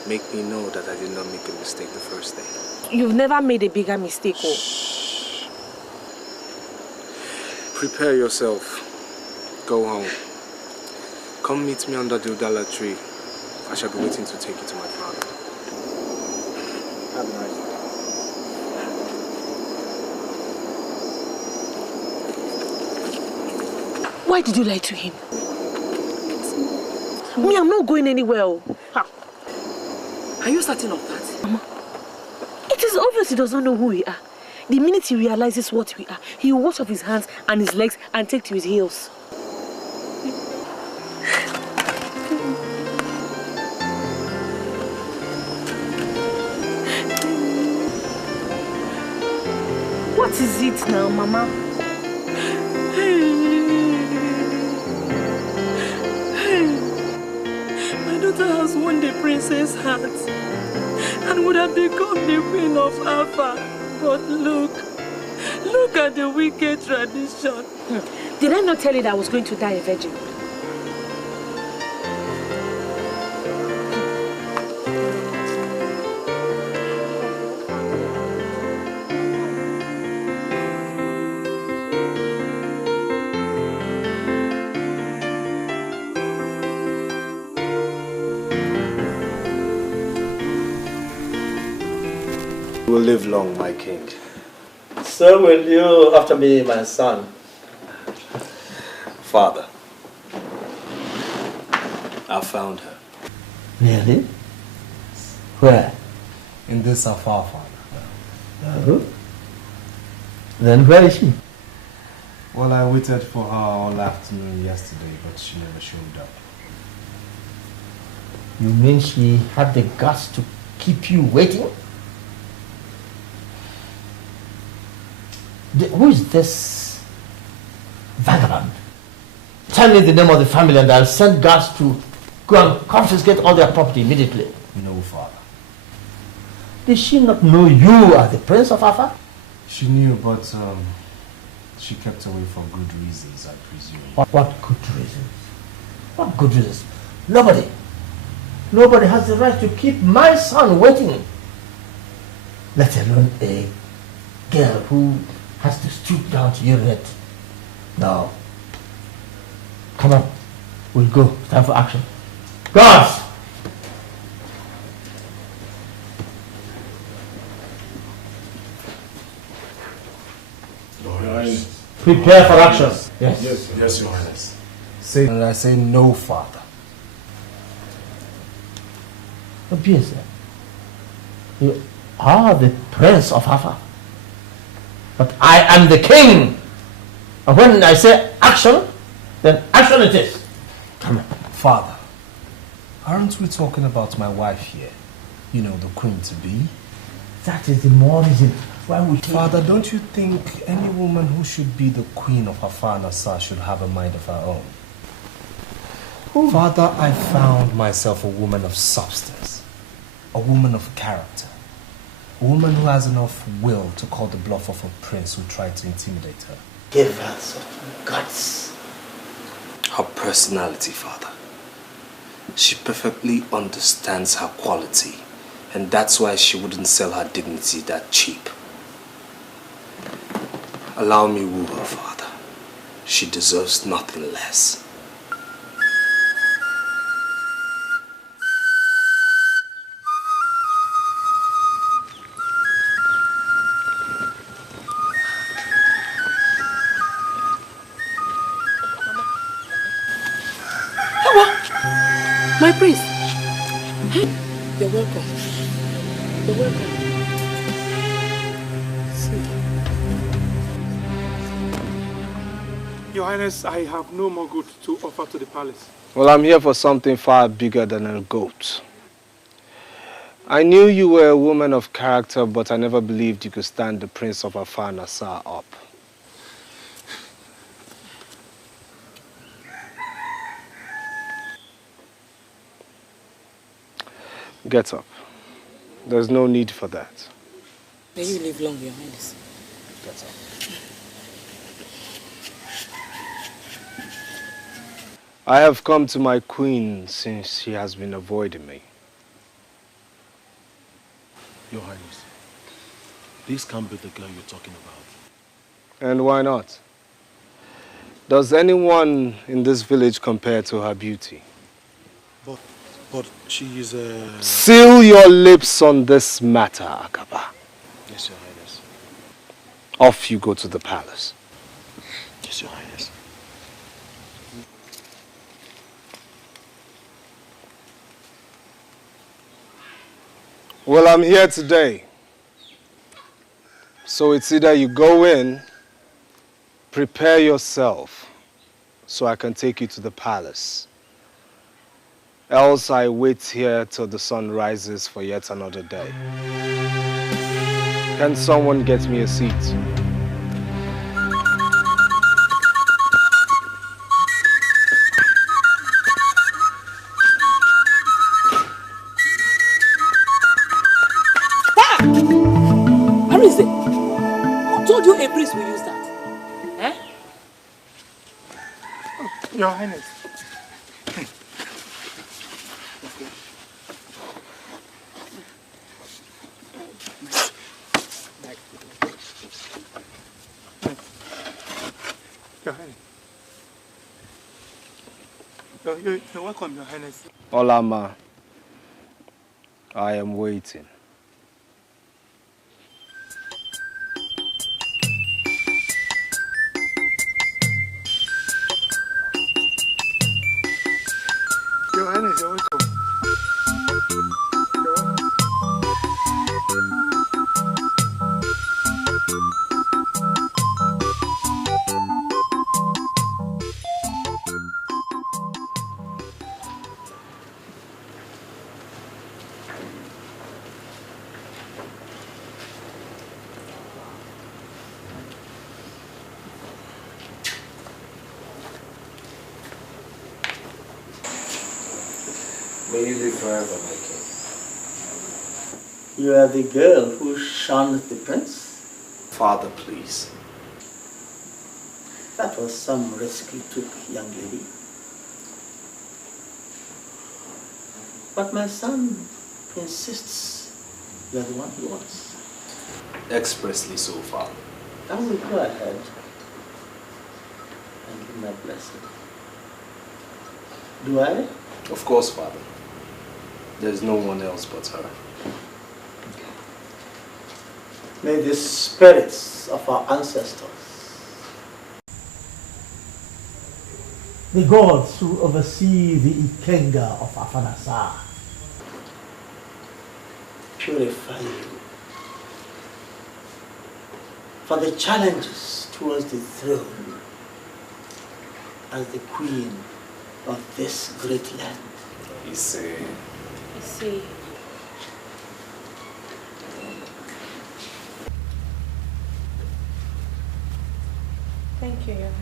make me know that I did not make a mistake the first day. You've never made a bigger mistake, oh. Prepare yourself. Go home. Come meet me under the Udala tree. I shall be waiting to take you to my father. Have a nice day. Why did you lie to him? Me, I'm not going anywhere. Oh. Are you certain of that? Mama, it is obvious he does not know who we are. The minute he realizes what we are, he will wash off his hands and his legs and take to his heels. What is it now, Mama? My daughter has won the princess' heart and would have become the queen of Alpha. But look at the wicked tradition. Did I not tell you that I was going to die a virgin? You will live long, my king. So will you after me, my son. Father, I found her. Really? Where? In this afar, Father. Then where is she? Well, I waited for her all afternoon yesterday, but she never showed up. You mean she had the guts to keep you waiting? Who is this vagabond? Tell me the name of the family and I'll send guards to go and confiscate all their property immediately. No, Father. Did she not know you are the Prince of Alpha? She knew, but she kept away for good reasons, I presume. What good reasons? What good reasons? Nobody has the right to keep my son waiting. let alone a girl who has to stoop down to urinate. No. Come on, we'll go. Time for action. Guards! Prepare for action. Yes. Yes, Your Highness. Say, and I say no, Father. Obvious. You are the prince of Hafa. But I am the king. And when I say action, then action it is. Come on. Father, aren't we talking about my wife here? You know, the queen to be? That is the more reason why we... Father, don't you think any woman who should be the queen of Hafa and Asa should have a mind of her own? Ooh. Father, I found myself a woman of substance, a woman of character, a woman who has enough will to call the bluff of a prince who tried to intimidate her. Give her some guts. Her personality, Father. She perfectly understands her quality, and that's why she wouldn't sell her dignity that cheap. Allow me woo her, Father. She deserves nothing less. My priest. You're welcome. You're welcome. Your Highness, I have no more goods to offer to the palace. Well, I'm here for something far bigger than a goat. I knew you were a woman of character, but I never believed you could stand the Prince of Afar Nassar up. Get up. There's no need for that. May you live long, Your Highness. Get up. I have come to my queen since she has been avoiding me. Your Highness, this can't be the girl you're talking about. And why not? Does anyone in this village compare to her beauty? But she is a... Seal your lips on this matter, Akaba. Yes, Your Highness. Off you go to the palace. Yes, Your Highness. Well, I'm here today. So it's either you go in, prepare yourself, so I can take you to the palace. Else I wait here till the sun rises for yet another day. Can someone get me a seat? Where is it? Who told you a priest will use that? Eh? Your Highness. Your Highness. You're welcome, Your Highness. Olama, I am waiting. Your Highness, you're welcome. May you live forever, my king. You are the girl who shunned the prince? Father, please. That was some risk you took, young lady. But my son insists you are the one he wants. Expressly so, Father. I will go ahead and give my blessing. Do I? Of course, Father. There's no one else but her. May the spirits of our ancestors, the gods who oversee the Ikenga of Afanasa, purify you for the challenges towards the throne as the queen of this great land. You see. Thank you, Your Highness.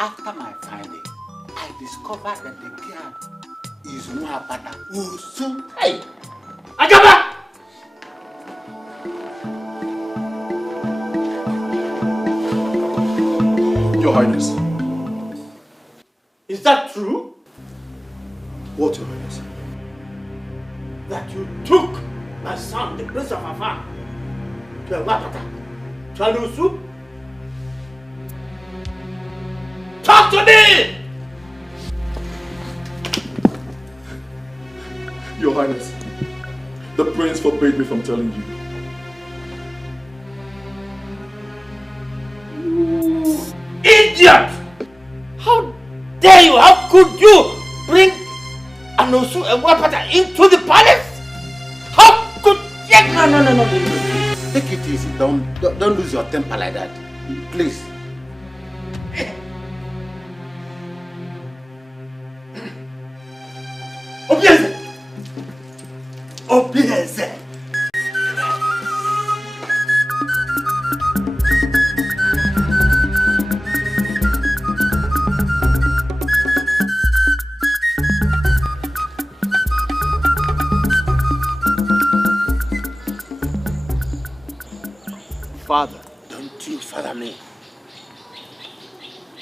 After my finding, I discovered that the girl is Nwapata Usu. Hey! Agaba! Your Highness. Is that true? What, Your Highness? That you took my son, the Prince of Afar, to Nwapata, to Alusu? Talk to me! Your Highness, the prince forbade me from telling you. You idiot! How dare you? How could you bring Anosu and Nwapata into the palace? How could you? No. Take it easy. Don't lose your temper like that. Please. Obieze! Obieze! Father, don't you father me.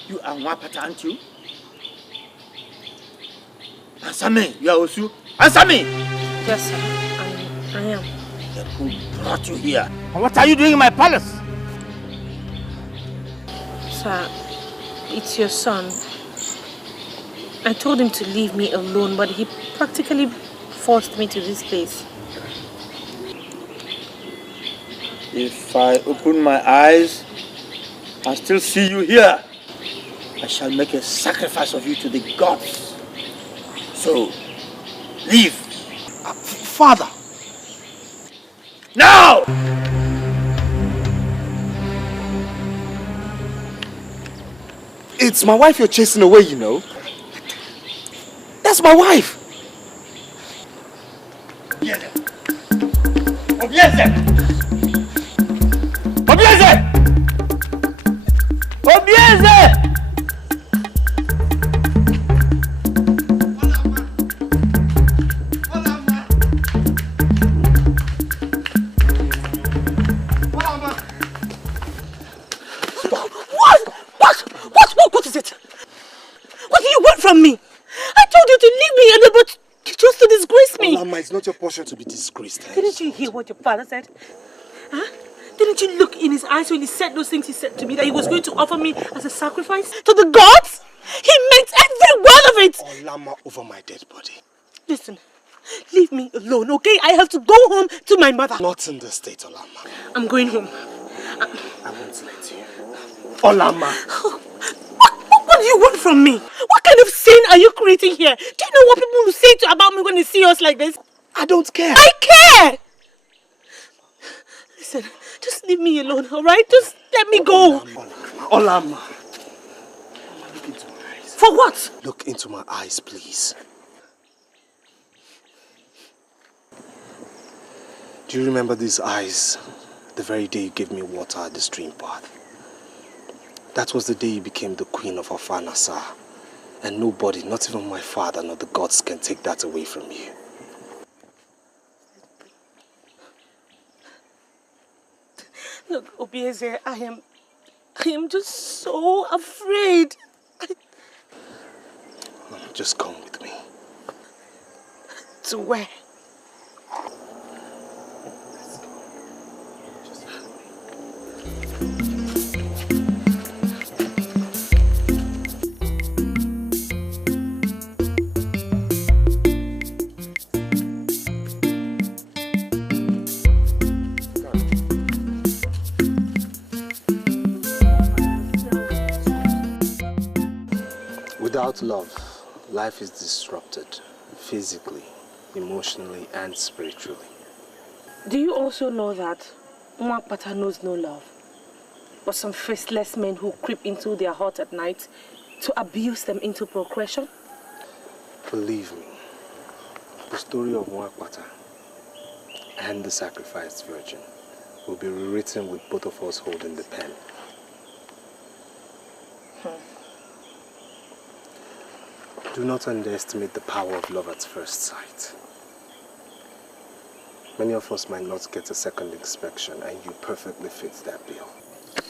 You are Nwapata, aren't you? Answer me, you are Osu. Answer me! Yes, sir. I am. Then who brought you here? And what are you doing in my palace? Sir, it's your son. I told him to leave me alone, but he practically forced me to this place. If I open my eyes and still see you here, I shall make a sacrifice of you to the gods. So, leave. Father! Now! It's my wife you're chasing away, you know. That's my wife. Obieze! Obieze! Obieze! Obieze! What is it? What do you want from me? I told you to leave me, but you chose to disgrace me. Olama, it's not your portion to be disgraced. Didn't you hear what your father said? Huh? Didn't Didn't you look in his eyes when he said those things he said to me, that he was going to offer me as a sacrifice to the gods? He meant every word of it! Olama over my dead body. Listen, leave me alone, okay? I have to go home to my mother. Not in this state, Olama. I'm going home. I won't let you. Olama! What do you want from me? What kind of scene are you creating here? Do you know what people will say about me when they see us like this? I don't care. I care! Listen, just leave me alone, alright? Just let me go. Olama. Look into my eyes. For what? Look into my eyes, please. Do you remember these eyes the very day you gave me water at the stream path? That was the day you became the queen of Afanasa. And nobody, not even my father nor the gods, can take that away from you. Look, Obieze, I am just so afraid. Just come with me. To where? Without love, life is disrupted, physically, emotionally, and spiritually. Do you also know that Mwakpata knows no love, but some faceless men who creep into their heart at night to abuse them into procreation? Believe me, the story of Mwakpata and the sacrificed virgin will be rewritten with both of us holding the pen. Do not underestimate the power of love at first sight. Many of us might not get a second inspection, and you perfectly fit that bill.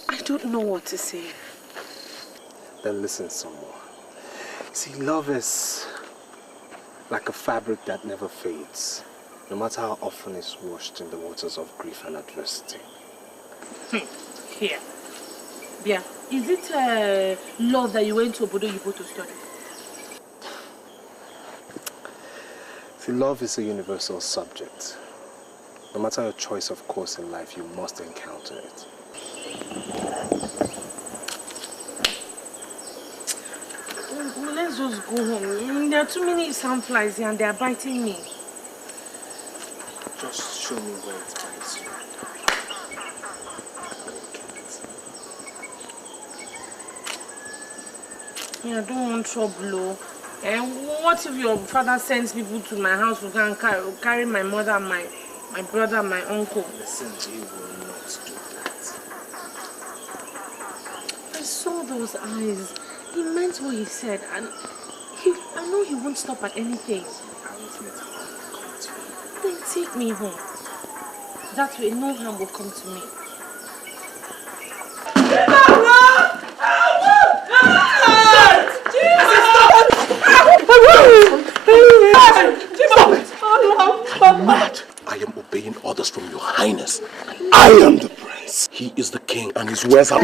I don't know what to say. Then listen some more. See, love is like a fabric that never fades, no matter how often it's washed in the waters of grief and adversity. Here. Yeah. Is it love that you went to Obodo Yibo to study? See, love is a universal subject. No matter your choice of course in life, you must encounter it. Let's just go home. There are too many sandflies here and they are biting me. Just show me where it bites you. I don't want trouble. And what if your father sends people to my house to go and carry my mother, my brother, my uncle? Listen, he will not do that. I saw those eyes. He meant what he said, and I know he won't stop at anything. I won't let harm come to you. Then take me home. That way no harm will come to me. I'm mad. I am obeying orders from your highness. I am the prince. He is the king and his words are...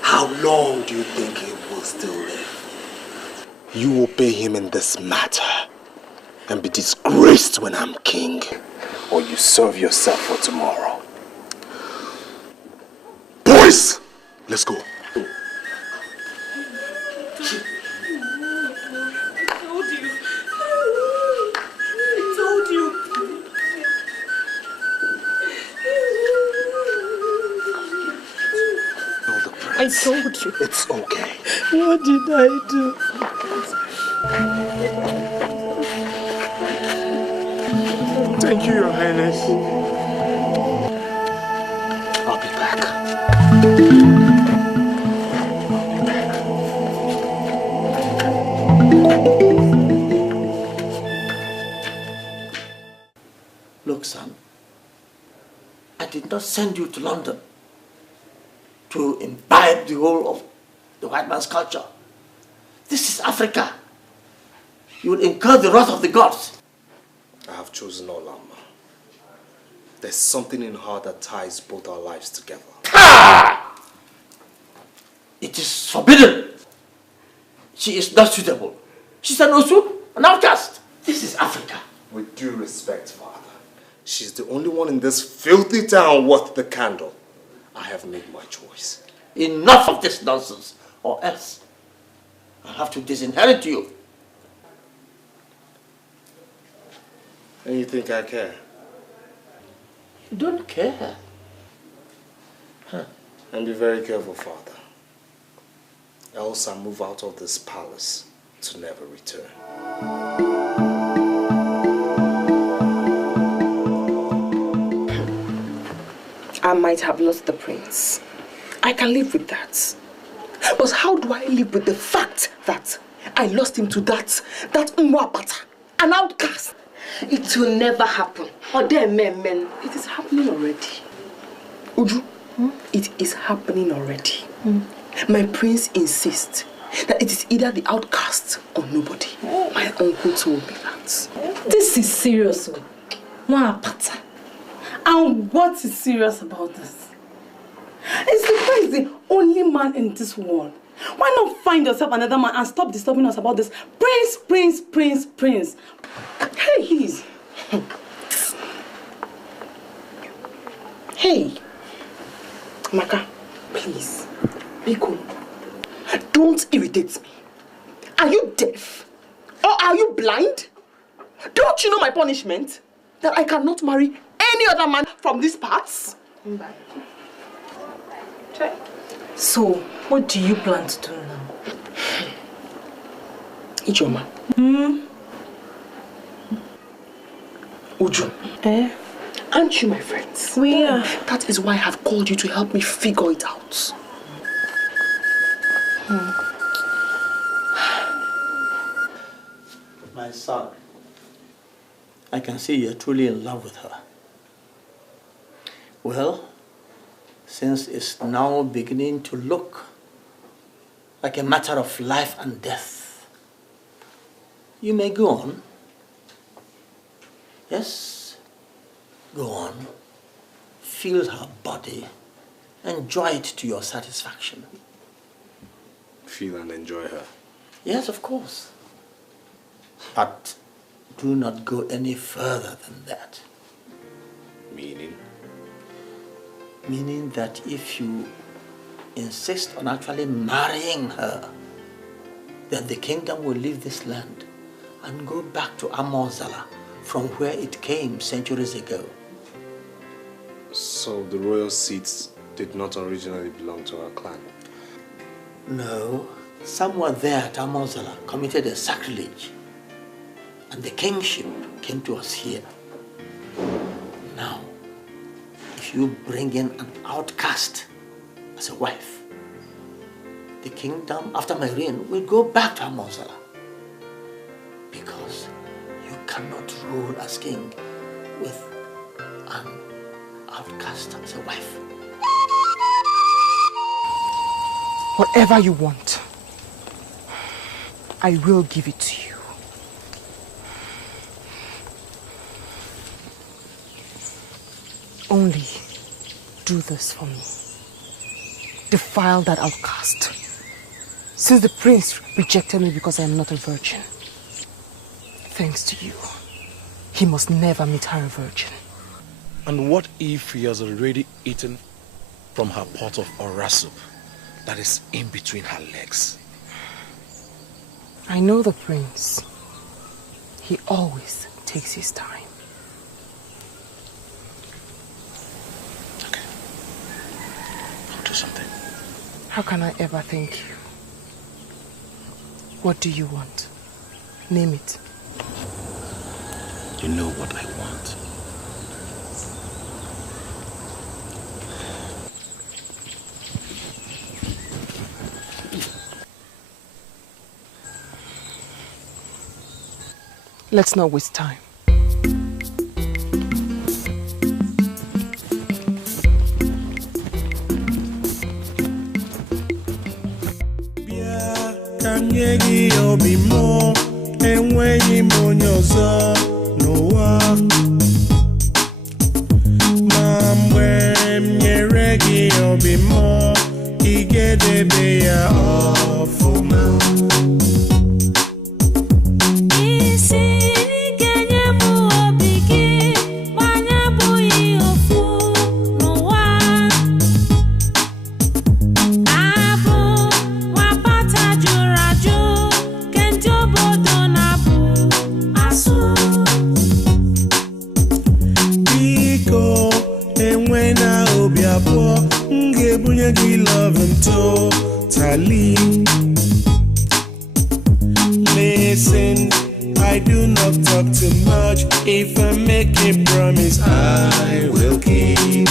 How long do you think he will still live? You obey him in this matter and be disgraced when I'm king, or you serve yourself for tomorrow. Boys, let's go. I told you. It's okay. What did I do? Thank you, Your Highness. I'll be back. Look, son, I did not send you to London to imbibe the whole of the white man's culture. This is Africa. You will incur the wrath of the gods. I have chosen Olama. There's something in her that ties both our lives together. Ah! It is forbidden. She is not suitable. She's an osu, an outcast. This is Africa. With due respect, Father, she's the only one in this filthy town worth the candle. I have made my choice. Enough of this nonsense, or else I'll have to disinherit you. And you think I care? You don't care. Huh. And be very careful, Father. Else I move out of this palace to never return. I might have lost the prince. I can live with that. But how do I live with the fact that I lost him to that Mwapata, an outcast? It will never happen. Or there, men. It is happening already. Uju, it is happening already. My prince insists that it is either the outcast or nobody. My uncle told me that. This is serious. Mwapata. And what is serious about this? Is the prince the only man in this world? Why not find yourself another man and stop disturbing us about this prince? Hey, please. Hey, Maka, please, Biko, don't irritate me. Are you deaf? Or are you blind? Don't you know my punishment? That I cannot marry any other man from these parts? So, what do you plan to do now? Ijoma. Uju. Aren't you my friends? We are. That is why I have called you to help me figure it out. My son, I can see you're truly in love with her. Well, since it's now beginning to look like a matter of life and death, you may go on. Yes, go on. Feel her body. Enjoy it to your satisfaction. Feel and enjoy her? Yes, of course. But do not go any further than that. Meaning? Meaning that if you insist on actually marrying her, then the kingdom will leave this land and go back to Amozala, from where it came centuries ago. So the royal seats did not originally belong to our clan? No, someone there at Amozala committed a sacrilege, and the kingship came to us here. Now, if you bring in an outcast as a wife, the kingdom after my reign will go back to Amozala, because you cannot rule as king with an outcast as a wife. Whatever you want, I will give it to you. Only do this for me. Defile that outcast. Since the prince rejected me because I am not a virgin, thanks to you, he must never meet her a virgin. And what if he has already eaten from her pot of ora soup that is in between her legs? I know the prince. He always takes his time. Okay. I'll do something. How can I ever thank you? What do you want? Name it. You know what I want. Let's not waste time. Kanyegi obimo enweghị m onye ọzọ n'ụwa Nyegi love and totally. Listen, I do not talk too much. If I make a promise, I will keep.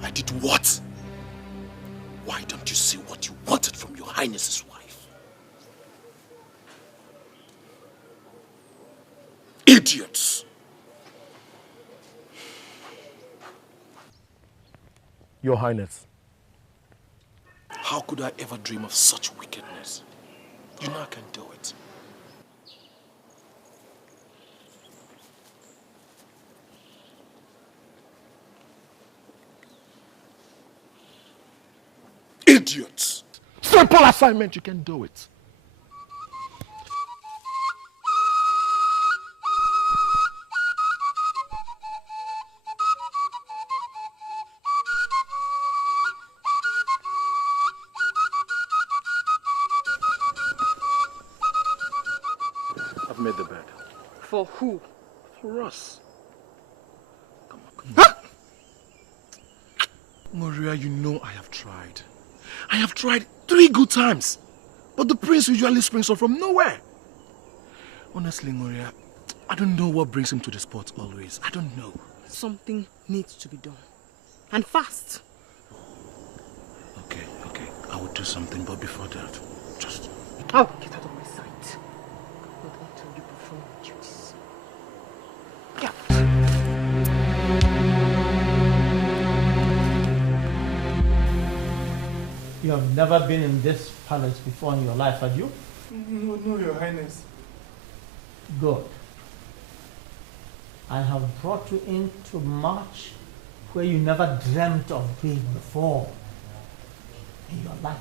I did what? Why don't you see what you wanted from your Highness's wife? Idiots! Your Highness. How could I ever dream of such wickedness? You know I can do it. Idiots! Simple assignment, you can do it. I've made the bed. For who? For us. Come on. Huh? Maria, you know I have tried. I have tried 3 good times. But the prince usually springs up from nowhere. Honestly, Maria, I don't know what brings him to the spot always. I don't know. Something needs to be done. And fast. Okay. I will do something, but before that, just Oh, get out of my sight. Not until you perform your duties. Get out. You have never been in this palace before in your life, have you? No, Your Highness. Good. I have brought you in to march where you never dreamt of being before in your life.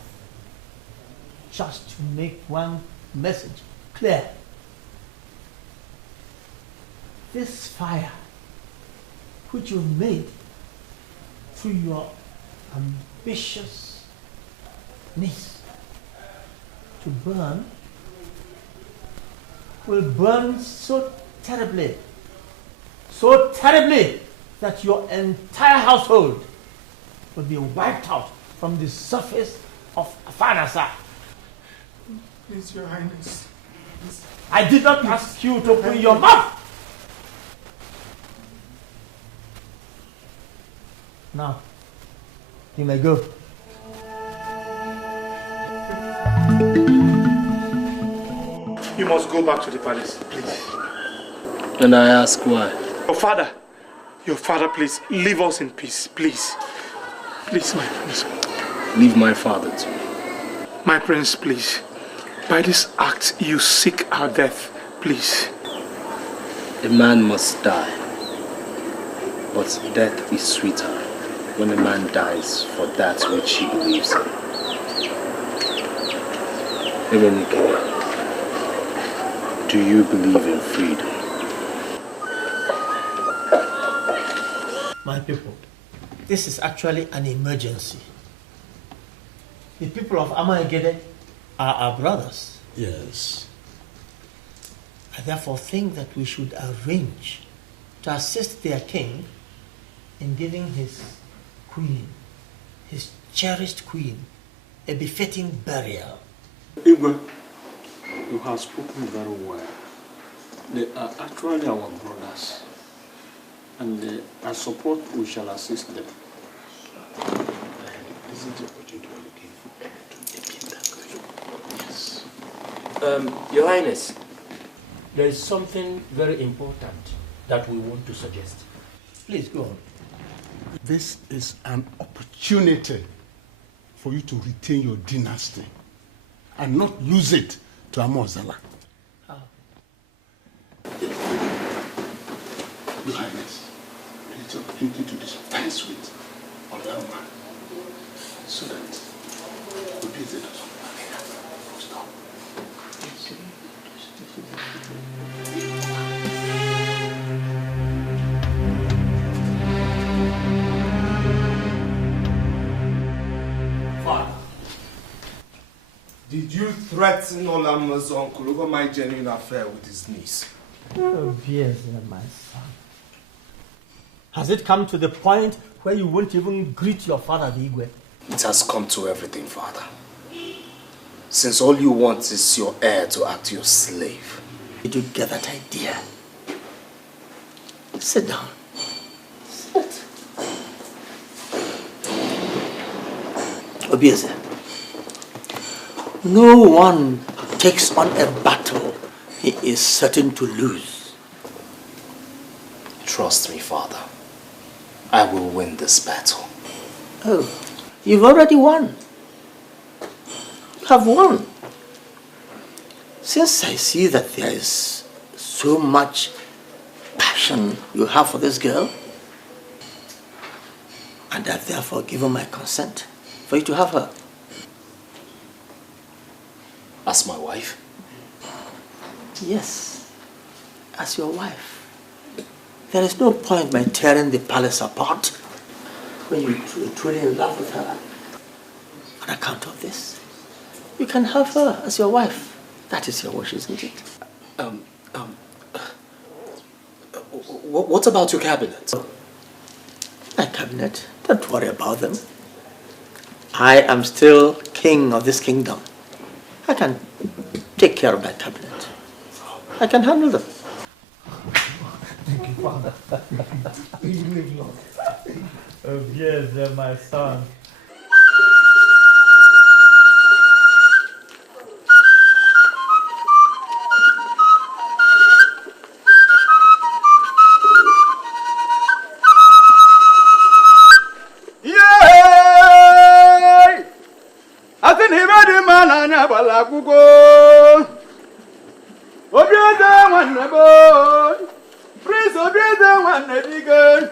Just to make one message clear. This fire which you made through your ambitious niece to burn will burn so terribly that your entire household will be wiped out from the surface of Afanasa. Please, Your Highness. Please. I did not ask you to open your mouth. Now, you may go. You must go back to the palace, please. And I ask why? Your father, please, leave us in peace, please. Please, my prince. Leave my father to me. My prince, please. By this act, you seek our death, please. A man must die. But death is sweeter when a man dies for that which he believes in. Edochie, do you believe in freedom? My people, this is actually an emergency. The people of Amagede are our brothers. Yes. I therefore think that we should arrange to assist their king in giving his queen, his cherished queen, a befitting burial. Igwe, you have spoken very well. They are actually our brothers, and I support we shall assist them. Isn't it what you are looking for? Yes. Your Highness, there is something very important that we want to suggest. Please go on. This is an opportunity for you to retain your dynasty and not lose it to Amozala. How? Your Highness, it's an opportunity to dispense with another man so that we please it us. Stop. Father, did you threaten Olama's uncle over my genuine affair with his niece? Oh, yes, my son. Has it come to the point where you won't even greet your father, the Igwe? It has come to everything, Father. Since all you want is your heir to act your slave. Did you get that idea? Sit down. Sit. Obieze, no one takes on a battle he is certain to lose. Trust me, Father. I will win this battle. Oh, you've already won. You have won. Since I see that there is so much passion you have for this girl, and I've therefore given my consent for you to have her. As my wife? Yes, as your wife. There is no point by tearing the palace apart when you're truly in love with her. On account of this, you can have her as your wife. That is your wish, isn't it? What about your cabinet? My cabinet? Don't worry about them. I am still king of this kingdom. I can take care of my cabinet. I can handle them. Thank you, Father. You live long. Oh, yes, my son. Wanya Balakugo Obiada one nebo Prince Obiada one nebigan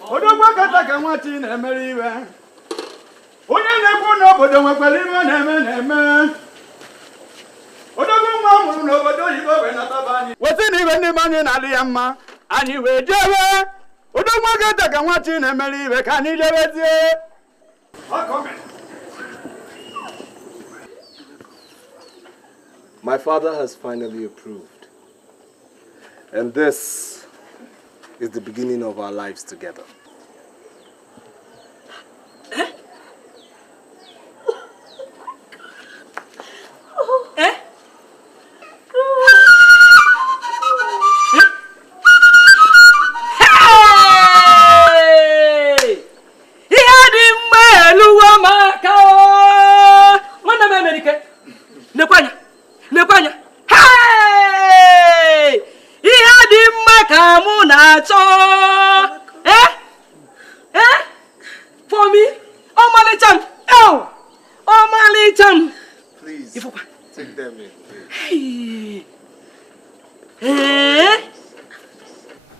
Odogwakataka Martin Ameriva Onya Nebu no Bodo Wakalima Neme Odogwama no Bodo Yigo Benatabani Within even the man in Aliama and you were Java Odogwakataka Martin Ameriva can you My father has finally approved. And this is the beginning of our lives together.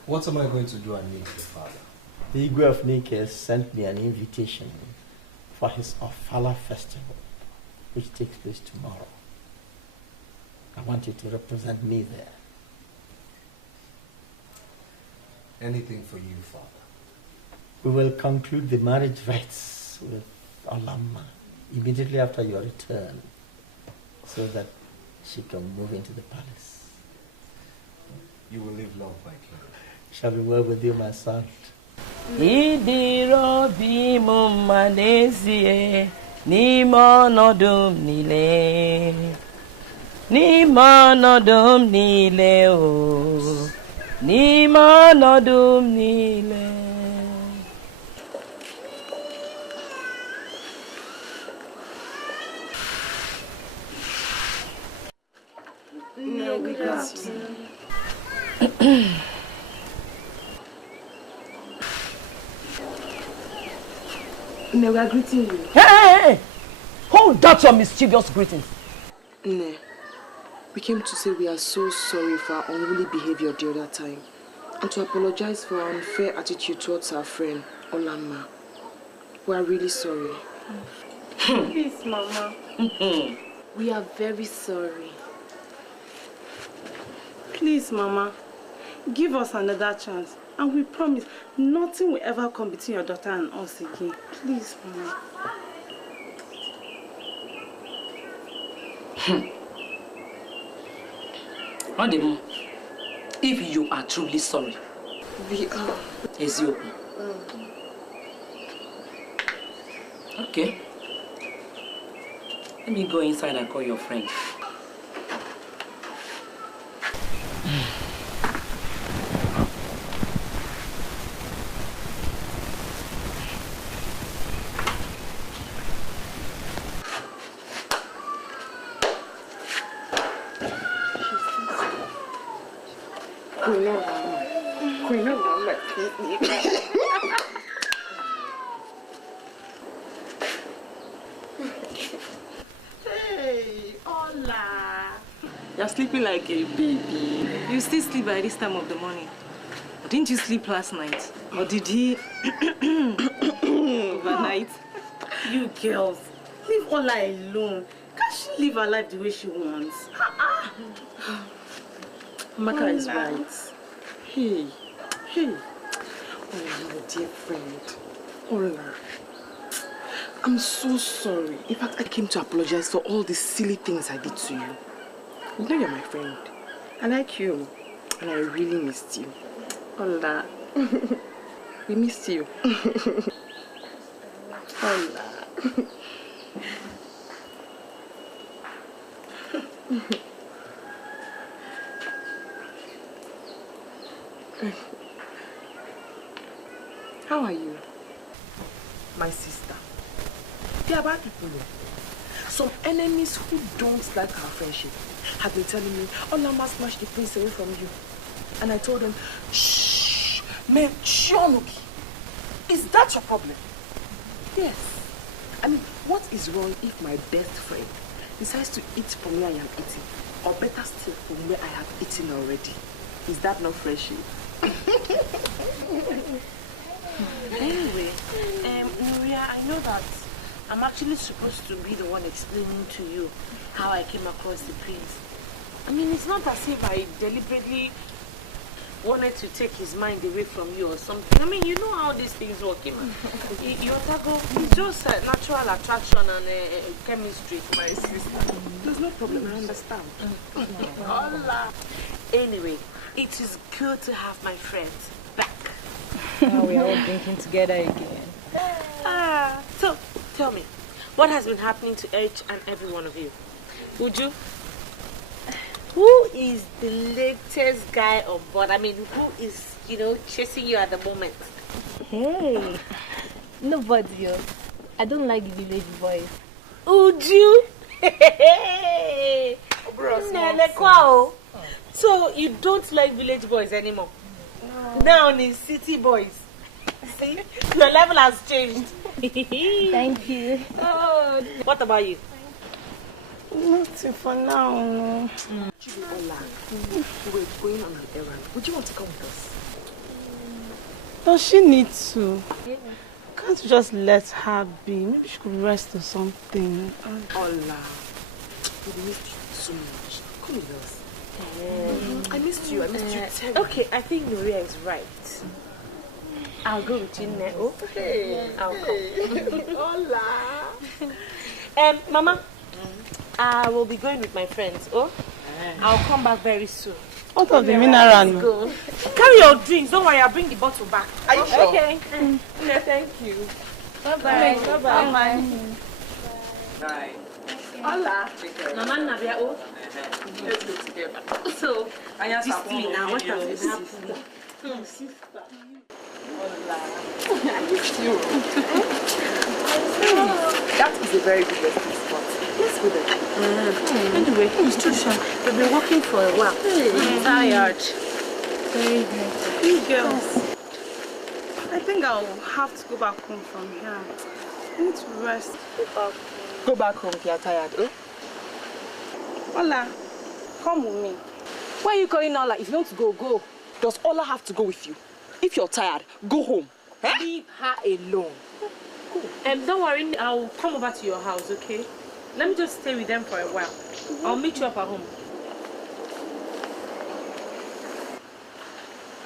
What am I going to do at Nike, Father? The Igwe of Nike sent me an invitation for his Ofala festival, which takes place tomorrow. I want you to represent me there. Anything for you, Father. We will conclude the marriage rites with Olamma immediately after your return, so that she can move into the palace. You will live long, my king. Shall be well with you, my son. Idirobi mumanezie nimonodum nile nimonodum nile o nimonodum nile. No, we got you. Ne, we are greeting you. Hey! Hold that your mischievous greetings. Ne, we came to say we are so sorry for our unruly behavior the other time and to apologize for our unfair attitude towards our friend, Olamma. We are really sorry. Please, Mama. We are very sorry. Please, Mama. Give us another chance. And we promise nothing will ever come between your daughter and us again. Please, Mama. Madam, if you are truly sorry, we are. Is you? Okay. Let me go inside and call your friend. Hey, hola. You're sleeping like a baby. You still sleep by this time of the morning. Didn't you sleep last night? Or did he overnight? You girls, leave Ola alone. Can't she live her life the way she wants? Maka is right. Hey. Oh, my dear friend. Ola. I'm so sorry. In fact, I came to apologize for all the silly things I did to you. You know you're my friend. I like you. And I really missed you. Ola. We missed you. Ola. How are you? My sister. They are bad people. Some enemies who don't like our friendship have been telling me, Olamma snatched the prince away from you. And I told them, shh, me Shionuki. Is that your problem? Yes. I mean, what is wrong if my best friend decides to eat from where I am eating, or better still, from where I have eaten already. Is that not freshy? Anyway, Nuria, I know that I'm actually supposed to be the one explaining to you how I came across the prince. I mean, it's not as if I deliberately wanted to take his mind away from you or something. I mean, you know how these things work. Your taco is just a natural attraction and chemistry, my sister. There's no problem, I understand. Hola. Anyway, it is good to have my friends back. Now we are all drinking together again. So, tell me, what has been happening to each and every one of you? Would you? Who is the latest guy on board? I mean, who is, chasing you at the moment? Hey, nobody else. I don't like village boys. Would you? Hey, so you don't like village boys anymore? No. Now it's city boys. See, your level has changed. Thank you. Oh, what about you? Nothing for now. Ola, we're going on an errand. Would you want to come with us? Does she need to? Can't you just let her be? Maybe she could rest or something. Ola, we missed you so much. Come with us. I missed you. I missed you terribly. Okay, I think Nuria is right. I'll go with you now. Okay, I'll come. Hola. Mama, I will be going with my friends. Oh, I'll come back very soon. What of the mineral? Go. Carry your drinks. Don't worry, I'll bring the bottle back. Are you sure? Okay. No, thank you. Bye-bye. Bye-bye. Bye. Hola. Mama Nabia. Oh. Let's go together. So, this thing now, what has been happening? Sister. Hola. I missed you. That is a very good resting spot. Let's go there. Anyway, it's Trisha. We've been walking for a while. Tired. Very good. You girls. I think I'll have to go back home from here. I need to rest. Go back home if you're tired, eh? Ola, come with me. Why are you calling Ola? If you want to go, go. Does Ola have to go with you? If you're tired, go home. Eh? Leave her alone. Don't worry, I'll come over to your house, okay? Let me just stay with them for a while. I'll meet you up at home.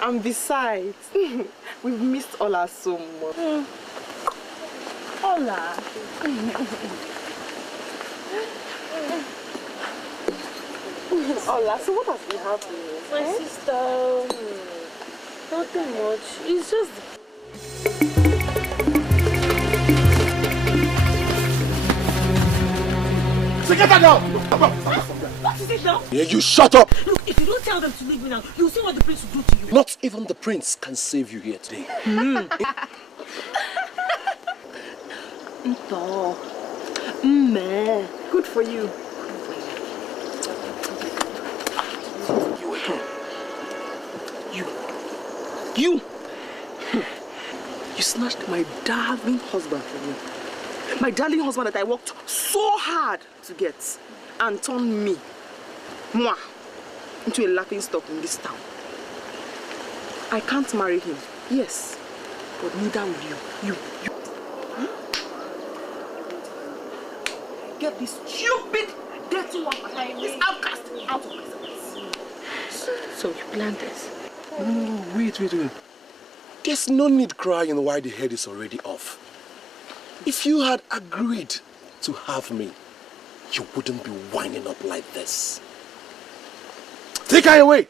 And besides, we've missed Ola so much. Ola. Ola, so what has been happening? My sister, nothing much. It's just... So get her down! What is it now? Yeah, you shut up! Look, if you don't tell them to leave me now, you'll see what the prince will do to you. Not even the prince can save you here today. Good for you. You snatched my darling husband from me. My darling husband that I worked so hard to get and turned me, moi, into a laughing stock in this town. I can't marry him, yes, but neither will you. Get this stupid, dirty one, this outcast out of my sight. So you planned this? No, wait. There's no need crying while the head is already off. If you had agreed to have me, you wouldn't be winding up like this. Take her away!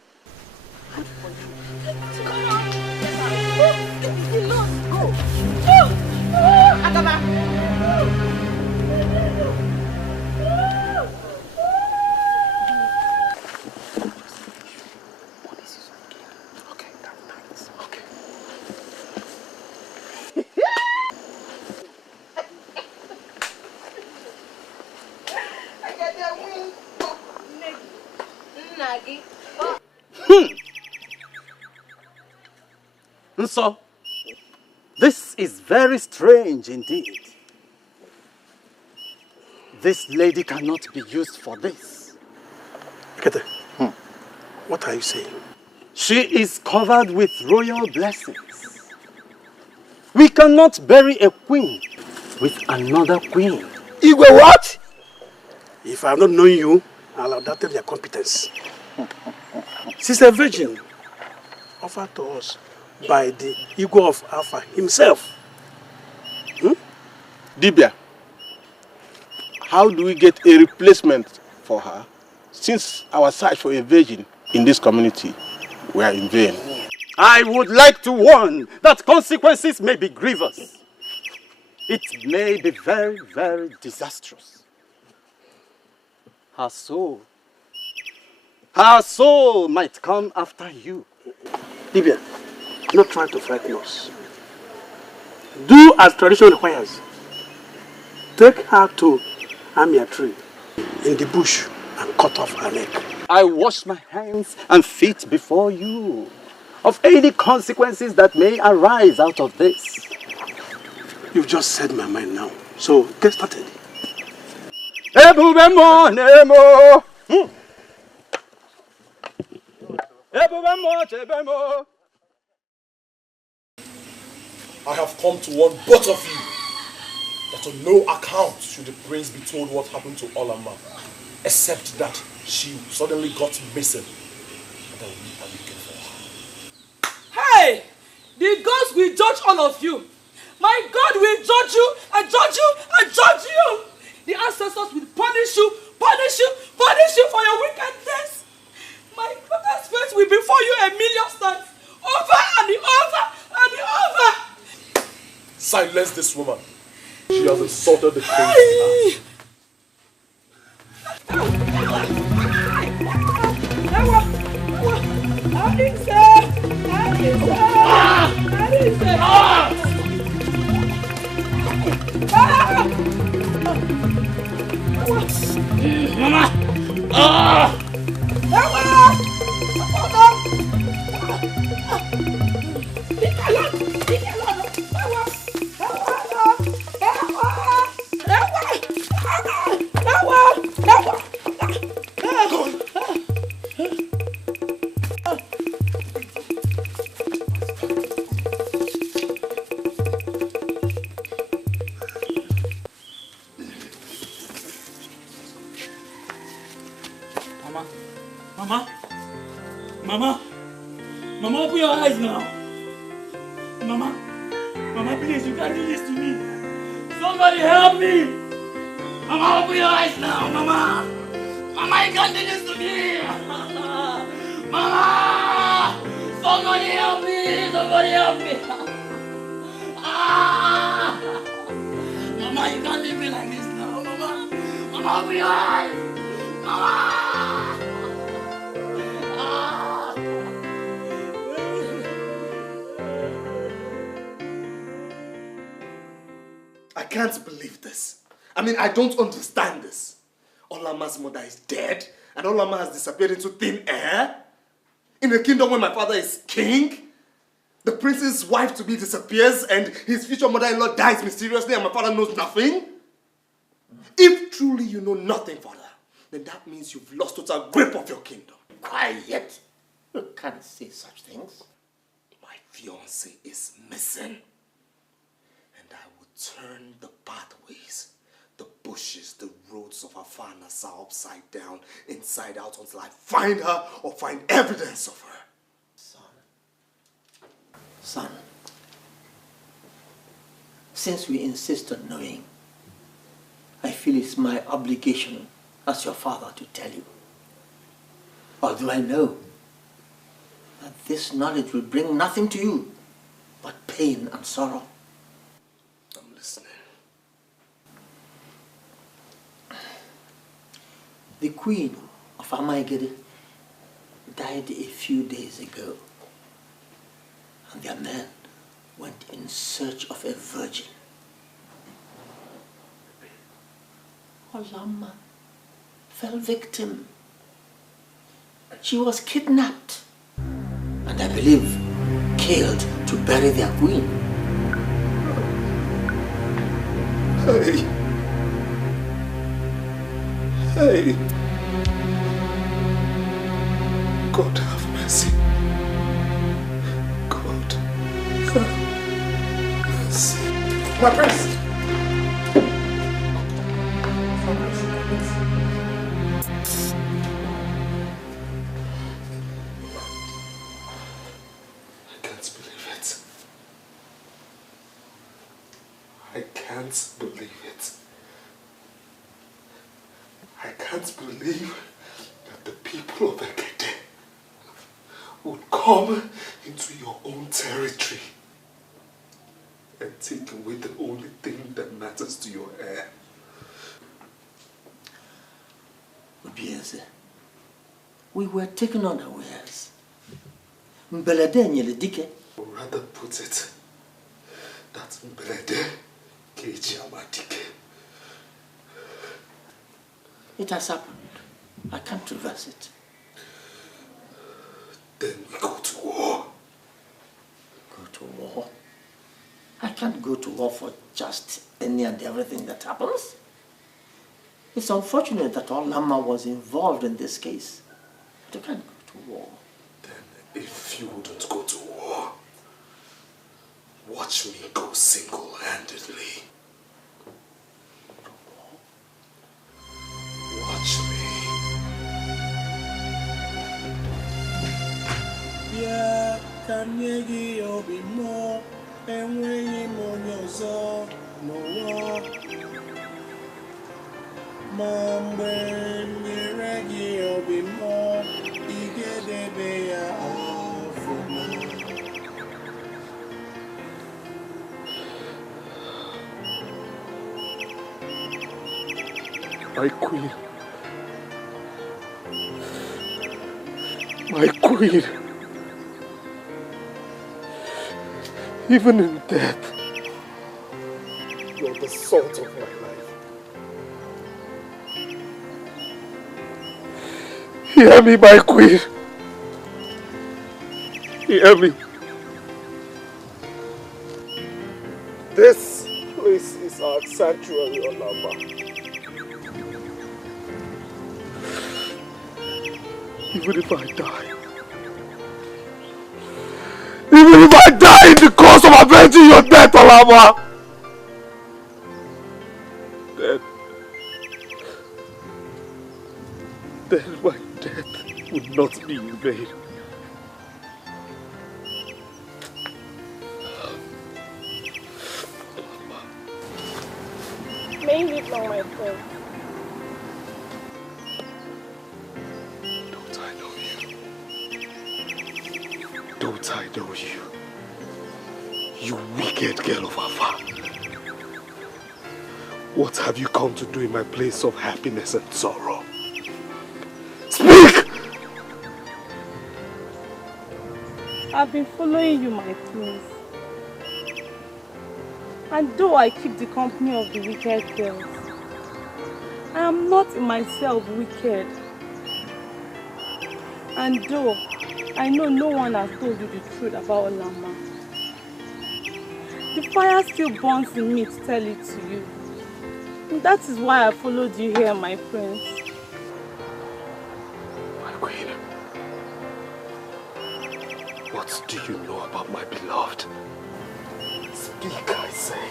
So, this is very strange indeed. This lady cannot be used for this. Ikete, what are you saying? She is covered with royal blessings. We cannot bury a queen with another queen. Igwe, what? If I have not known you, I'll have doubted your competence. She's a virgin offered to us by the Igwe of Alpha himself. Dibia, how do we get a replacement for her since our search for a virgin in this community were in vain? I would like to warn that consequences may be grievous. It may be very, very disastrous. Her soul might come after you. Dibia, do not try to frighten us. Do as tradition requires. Take her to Amia tree in the bush and cut off her neck. I wash my hands and feet before you of any consequences that may arise out of this. You've just said my mind now, so get started. I have come to warn both of you that on no account should the prince be told what happened to Olama, except that she suddenly got missing and that we are looking for her. Hey! The gods will judge all of you. My God will judge you and judge you and judge you. The ancestors will punish you for your wickedness. My father's face will be for you 1,000,000 times. Over and over and over. Silence this woman. She has insulted the king. Mama! Mama, open your eyes now. Mama, please, you can't do this to me. Somebody help me. Mama, open your eyes now, Mama, you can't do this to me. Mama, somebody help me. Mama, you can't leave me like this now, Mama, open your eyes. Mama. I can't believe this. I mean, I don't understand this. Olama's mother is dead, and Olama has disappeared into thin air? In a kingdom where my father is king? The prince's wife-to-be disappears, and his future mother-in-law dies mysteriously, and my father knows nothing? If truly you know nothing, father, then that means you've lost total grip of your kingdom. Quiet. You can't say such things. My fiancé is missing. Turn the pathways, the bushes, the roads of Afanasa upside down, inside out until I find her or find evidence of her. Son, since we insist on knowing, I feel it's my obligation as your father to tell you. Although I know that this knowledge will bring nothing to you but pain and sorrow. The queen of Amaigede died a few days ago, and their men went in search of a virgin. Olama fell victim. She was kidnapped, and I believe killed to bury their queen. Hey. Hey! God have mercy. God have mercy. My prince! I can't believe it. I can't believe it. I can't believe that the people of Ekete would come into your own territory and take away the only thing that matters to your heir. We were taken unawares. Mbelede nyele dike. Or rather put it, that Mbelede keji amadike. It has happened. I can't reverse it. Then we go to war. Go to war? I can't go to war for just any and everything that happens. It's unfortunate that Olama was involved in this case. But I can't go to war. Then if you wouldn't go to war, watch me go single-handedly. Watch me. Yeah, Kanyegi Obimo, and when you monyozo, no Mambe, Niregi Obimo, Igedebea Afuna. My queen. My queen. Even in death, you're the salt of my life. Hear me, my queen. Hear me. This place is our sanctuary, Olama. Even if I die, even if I die in the course of avenging your death, Olama, then my death would not be in vain. May you live long, my friend. Don't I know you? Don't I know you? You wicked girl of Afa. What have you come to do in my place of happiness and sorrow? Speak! I've been following you, my prince. And though I keep the company of the wicked girls, I am not in myself wicked. And though I know no one has told you the truth about Olama, the fire still burns in me to tell it to you. And that is why I followed you here, my prince. My queen, what do you know about my beloved? Speak, I say.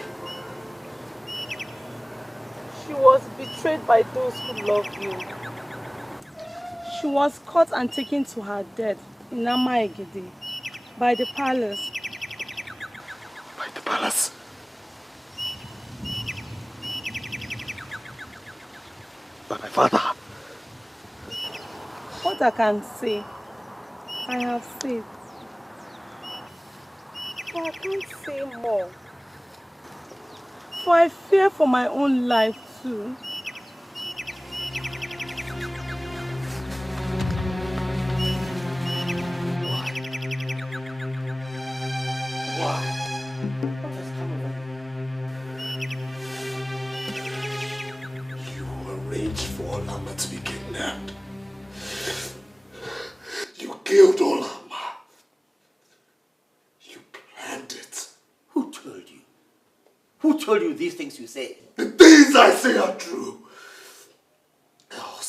She was betrayed by those who love you. She was caught and taken to her death in Amaegede by the palace. By the palace? By my father? What I can say, I have said. But I can't say more. For I fear for my own life too. Why? You arranged for Olama to be kidnapped. You killed Olama. You planned it. Who told you? Who told you these things you say? The things I say are true. Else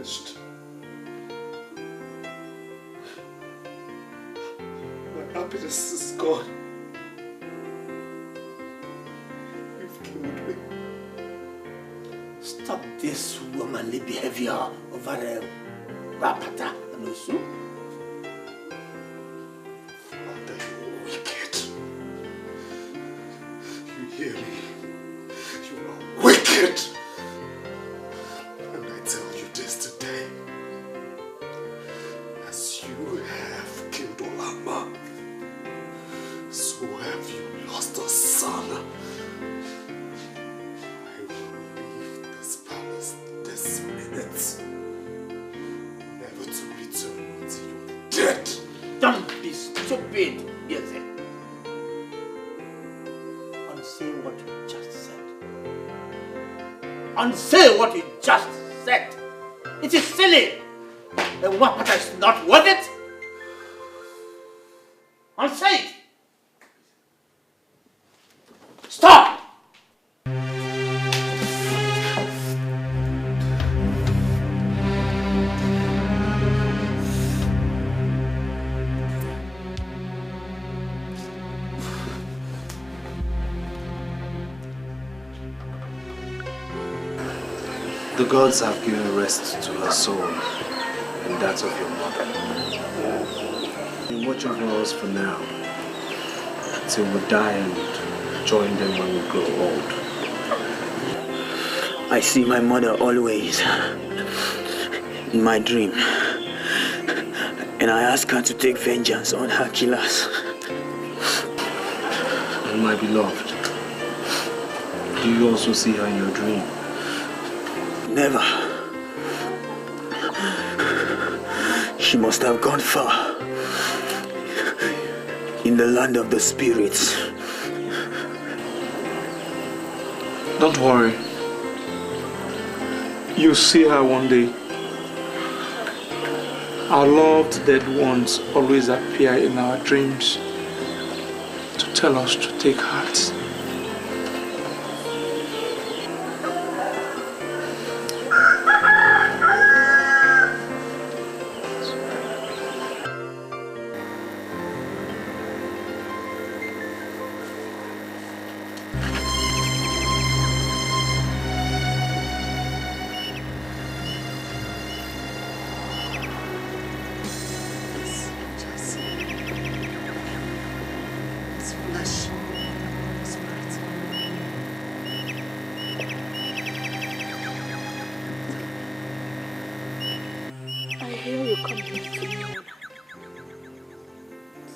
finished. My happiness is gone. You've killed me. Stop this womanly behavior over a rapata and also. Father, you're wicked. You hear me? You are wicked. And I tell you this today. As you have killed Olama, so have you lost a son. I will leave this palace this minute, never to return until you're dead. Don't be stupid, yes. Unsay what you just said. Unsay what you just said. It is silly. And Wapata is not worth it. Unsay it. Stop! The gods have given rest to her soul and that of your mother. And watch over us for now, till we die and join them when we grow old. I see my mother always in my dream, and I ask her to take vengeance on her killers. And my beloved, do you also see her in your dream? Never. She must have gone far in the land of the spirits. Don't worry. You'll see her one day. Our loved dead ones always appear in our dreams to tell us to take heart.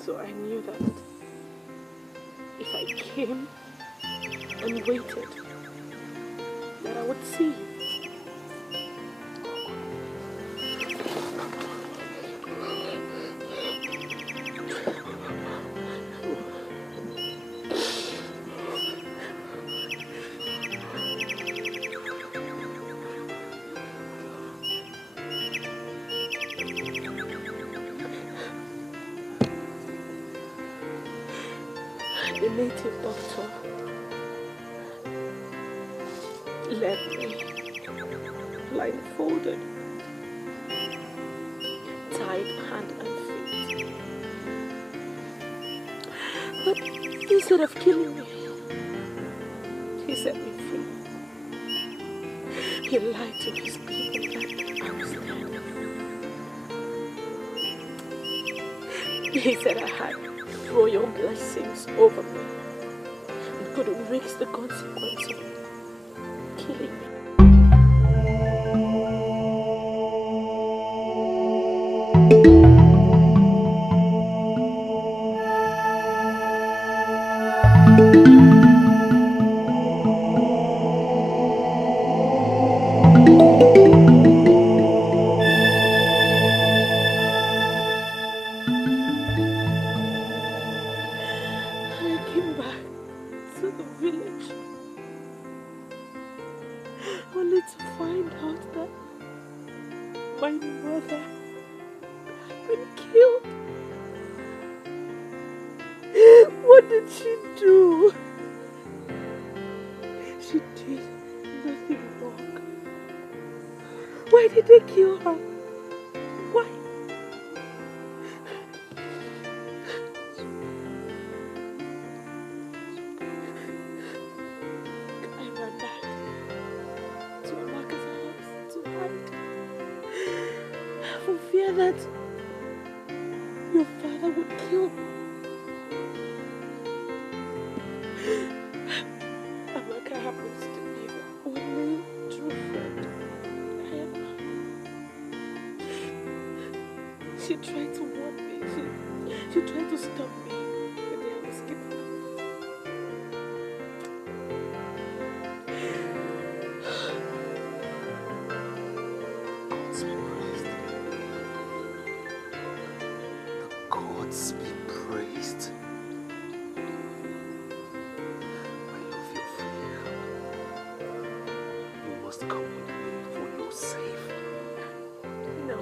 So I knew that if I came and waited, that I would see you. The native doctor left me blindfolded, tied hand and feet. But instead of killing me, he set me free. He lied to his people that I was dead. He said I had royal blessings over me and couldn't risk the consequence of killing me. did they kill her? Why? I ran back to Amaka's house to hide. For fear that your father would kill me. Amaka happens to be the only true friend I ever had. She tried to warn me. She tried to stop me the day I was kidnapped. Gods be praised. I love your freedom. You must come with me for your safe. No.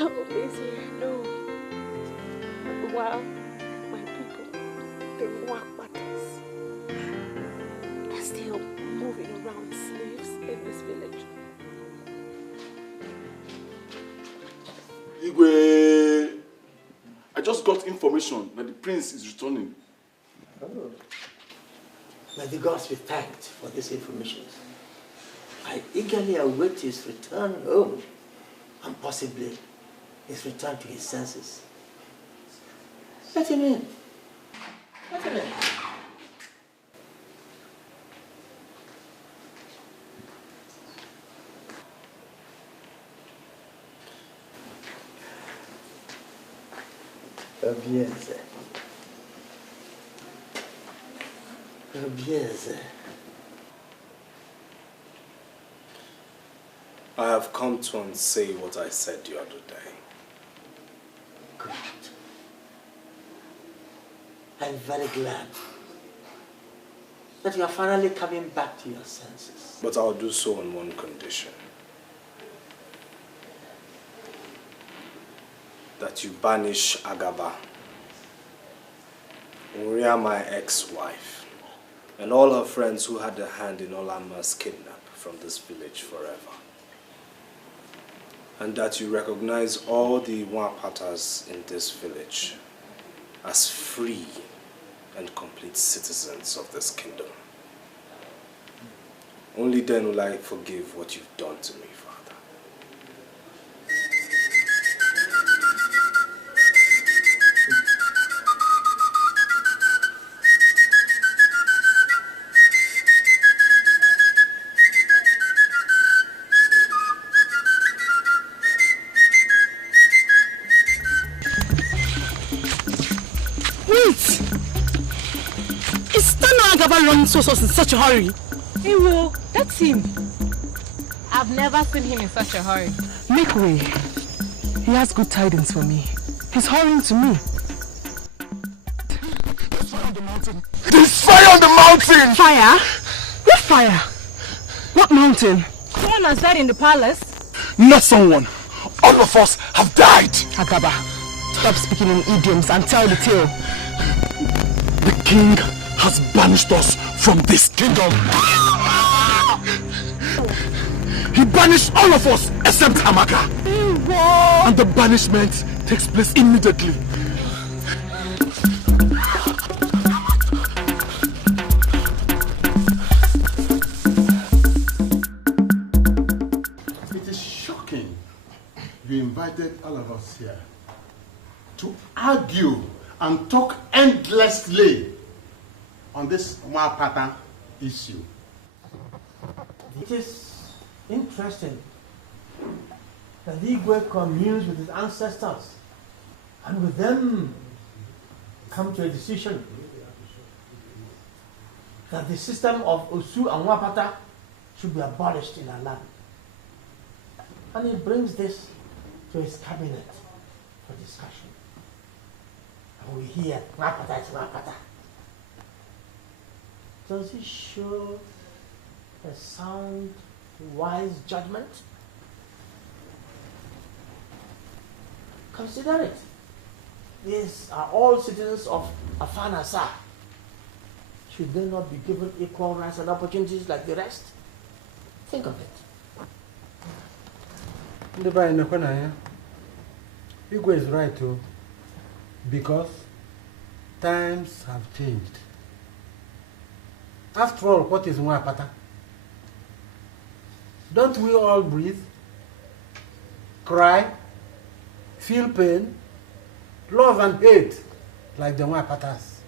Oh, Izzy, no. While my people, the Mwakbatas, are still moving around slaves in this village. Igwe, I just got information that the prince is returning. Oh. May the gods be thanked for this information. I eagerly await his return home and possibly his return to his senses. Let him in. Let him in. Obieze. Obieze. I have come to unsay what I said the other day. Good. I'm very glad that you are finally coming back to your senses. But I'll do so on one condition. That you banish Agaba, Uria, my ex-wife, and all her friends who had a hand in Olama's kidnap from this village forever. And that you recognize all the Wapatas in this village as free and complete citizens of this kingdom. Only then will I forgive what you've done to me, Father. Running so in such a hurry. Hey, Will, that's him. I've never seen him in such a hurry. Make way. He has good tidings for me. He's hurrying to me. There's fire on the mountain. There's fire on the mountain! Fire? What fire? What mountain? Someone has died in the palace. Not someone. All of us have died. Agaba, stop speaking in idioms and tell the tale. The king has banished us from this kingdom. He banished all of us except Amaka. And the banishment takes place immediately. It is shocking you invited all of us here to argue and talk endlessly on this Mwapata issue. It is interesting that the Igwe communes with his ancestors and with them come to a decision that the system of Osu and Mwapata should be abolished in our land. And he brings this to his cabinet for discussion. And we hear Mwapata is Mwapata. Does he show a sound, wise judgment? Consider it. These are all citizens of Afanasa. Should they not be given equal rights and opportunities like the rest? Think of it. Igwe is right too, because times have changed. After all, what is Nwapata? Don't we all breathe, cry, feel pain, love and hate like the Nwapatas?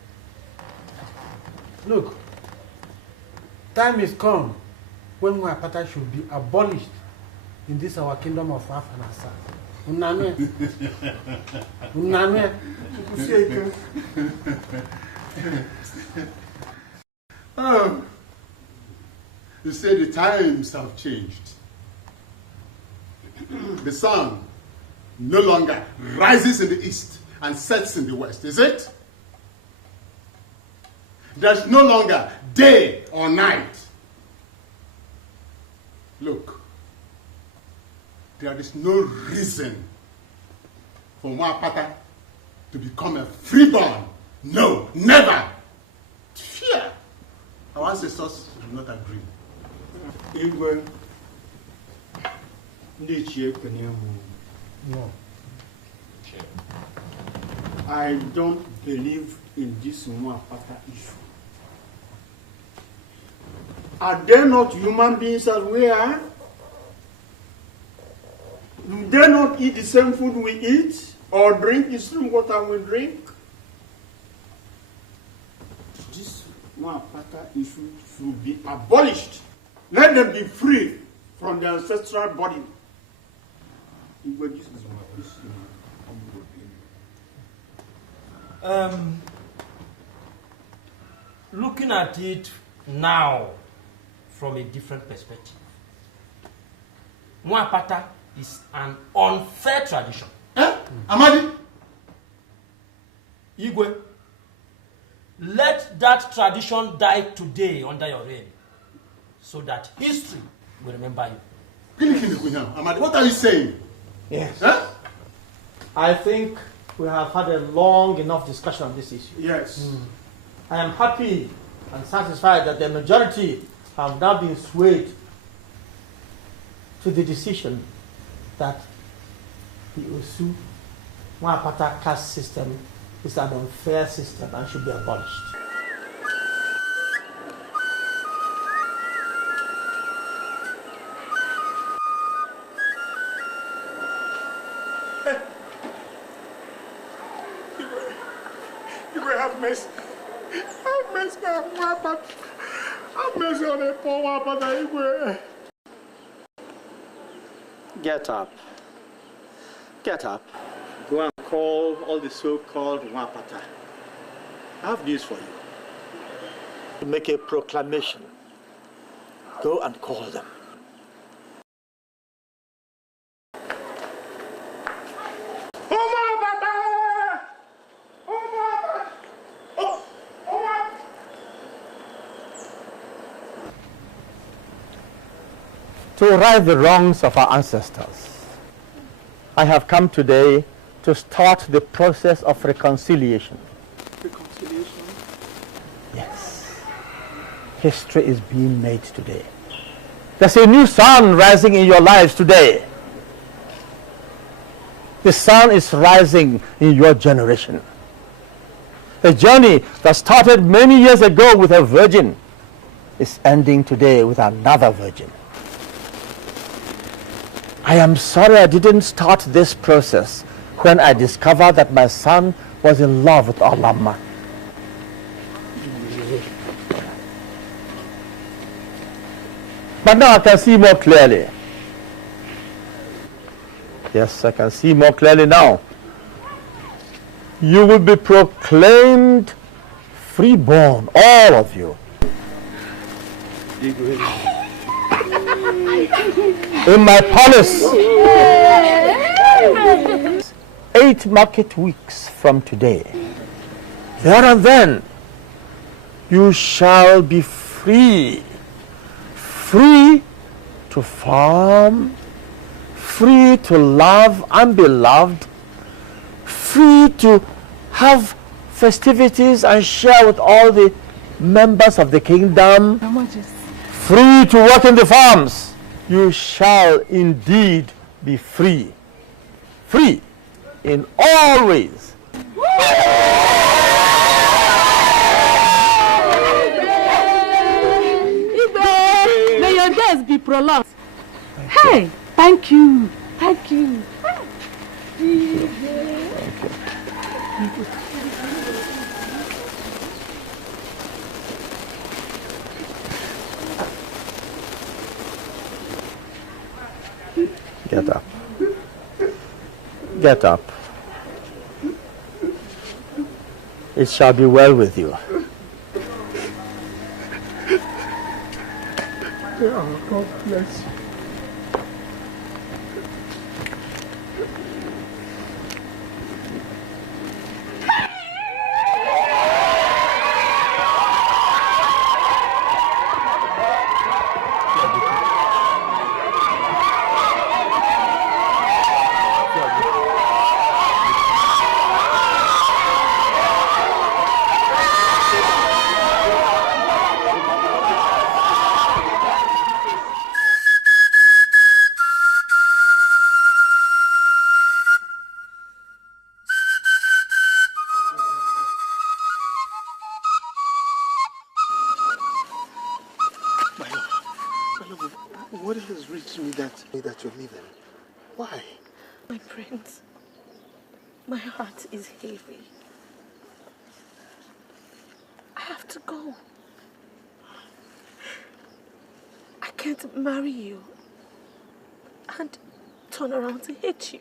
Look, time is come when Nwapata should be abolished in this our kingdom of Afanasa. Unanwe. Oh, you say the times have changed. The sun no longer rises in the east and sets in the west, is it? There's no longer day or night. Look, there is no reason for Nwapata to become a freeborn. No, never. Fear. Our ancestors do not agree. Igwe, no. I don't believe in this Nwapata issue. Are they not human beings as we are? Do they not eat the same food we eat? Or drink the same water we drink? This Nwapata issue should be abolished. Let them be free from their ancestral body. This is my opinion. Looking at it now from a different perspective, Nwapata is an unfair tradition. Amadi? Igwe, let that tradition die today under your reign, so that history will remember you. Amadi, what are you saying? Yes. Huh? I think we have had a long enough discussion on this issue. Yes. I am happy and satisfied that the majority have now been swayed to the decision that the Osu Nwapata caste system is an unfair system and should be abolished. You will have mercy. Have mercy on Nwapata. Have mercy on the poor Nwapata. Get up. Get up. Go and call all the so-called Nwapata. I have news for you. To make a proclamation. Go and call them. To right the wrongs of our ancestors, I have come today to start the process of reconciliation. Reconciliation? Yes. History is being made today. There's a new sun rising in your lives today. The sun is rising in your generation. A journey that started many years ago with a virgin is ending today with another virgin. I am sorry I didn't start this process when I discovered that my son was in love with Olama. But now I can see more clearly. Yes, I can see more clearly now. You will be proclaimed freeborn, all of you. In my palace, 8 market weeks from today, there and then, you shall be free. Free to farm, free to love and be loved, free to have festivities and share with all the members of the kingdom, free to work in the farms, you shall indeed be free. Free in all ways. May your days be prolonged. Hey, thank you. Thank you. Get up. Get up. It shall be well with you. God bless you. What has reached me that you're leaving? Why? My prince, my heart is heavy. I have to go. I can't marry you and turn around to hate you.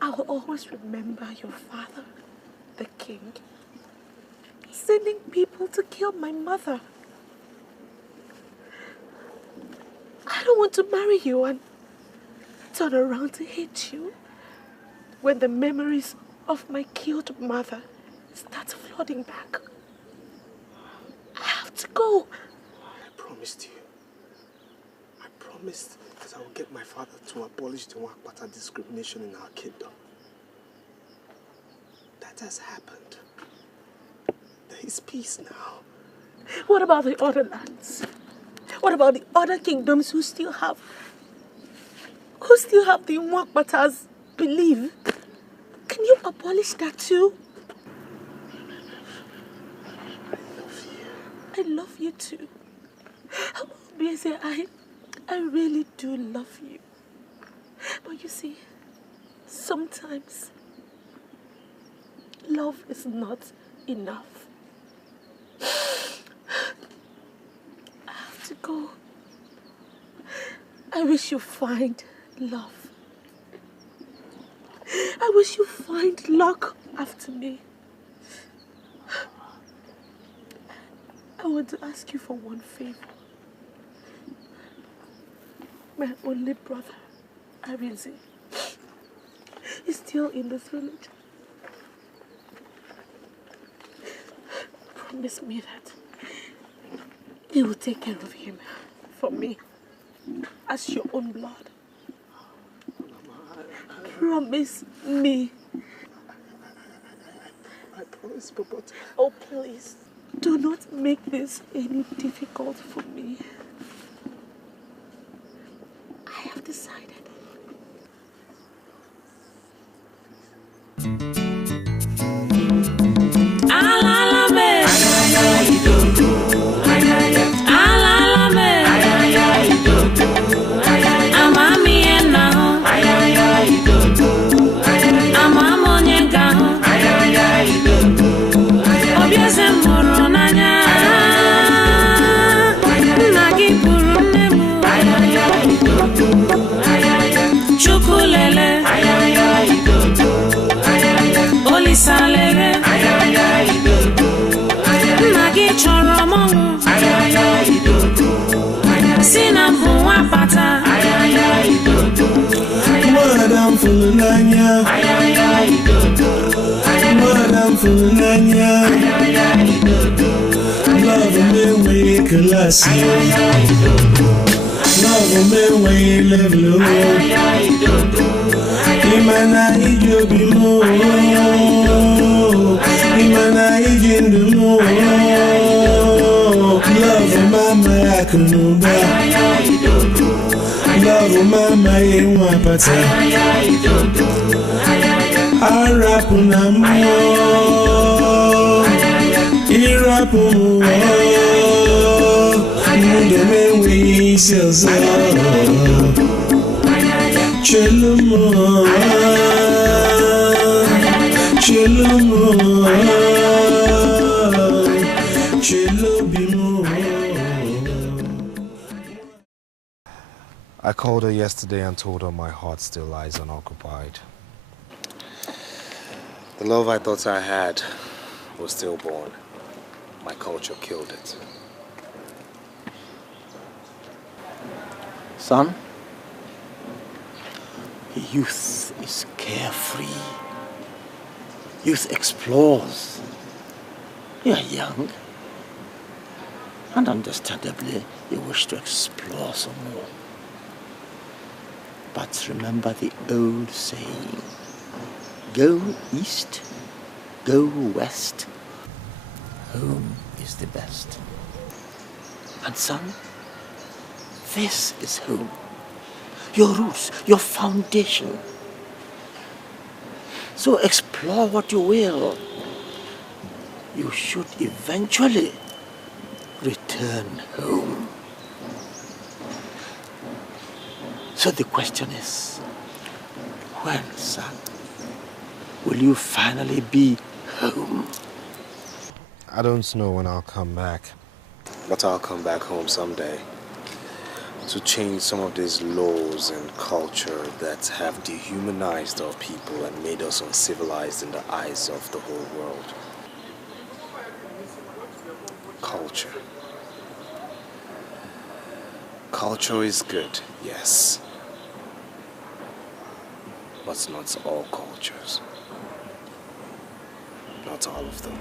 I will always remember your father, the king, sending people to kill my mother. I don't want to marry you and turn around to hate you when the memories of my killed mother start flooding back. I have to go. I promised you. I promised that I will get my father to abolish the Nwapata discrimination in our kingdom. That has happened. There is peace now. What about the other lands? What about the other kingdoms who still have the Nwapata's belief? Can you abolish that too? I love you too. Obviously, I really do love you. But you see, sometimes love is not enough. I have to go. I wish you find love. I wish you find luck after me. I want to ask you for one favor. My only brother, Arinze, is still in this village. Promise me that you will take care of him for me as your own blood. Promise me. I promise, but... Oh, please, do not make this any difficult for me. I have decided. Madam Fulanya, Madam Fulanya, love me we classy, love me we level up. Imana ijobimo, Imana ijindumo, love mama akunuba. mama yenwa pata arapu na mo irapu mundo mewi selza chelumo I called her yesterday and told her my heart still lies unoccupied. The love I thought I had was stillborn. My culture killed it. Son, youth is carefree. Youth explores. You are young. And understandably, you wish to explore some more. But remember the old saying, go east, go west. Home is the best. And son, this is home. Your roots, your foundation. So explore what you will. You should eventually return home. So the question is, when, son, will you finally be home? I don't know when I'll come back, but I'll come back home someday to change some of these laws and culture that have dehumanized our people and made us uncivilized in the eyes of the whole world. Culture. Culture is good, yes. But not all cultures. Not all of them.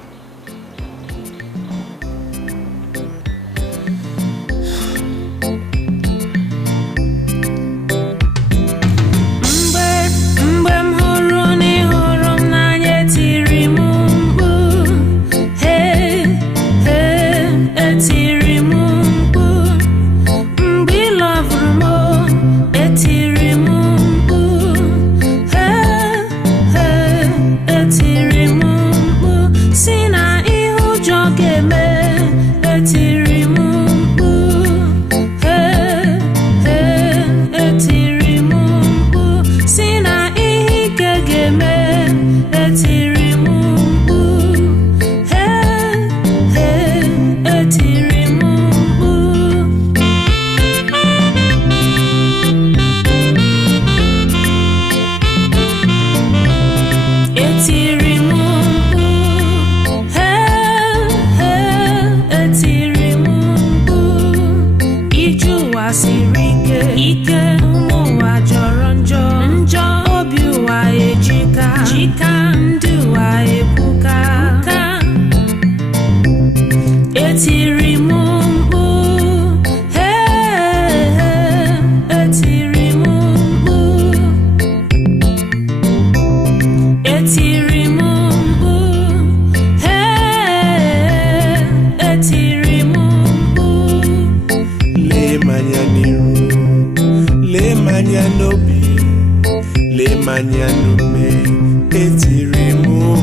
Manya no me etirimu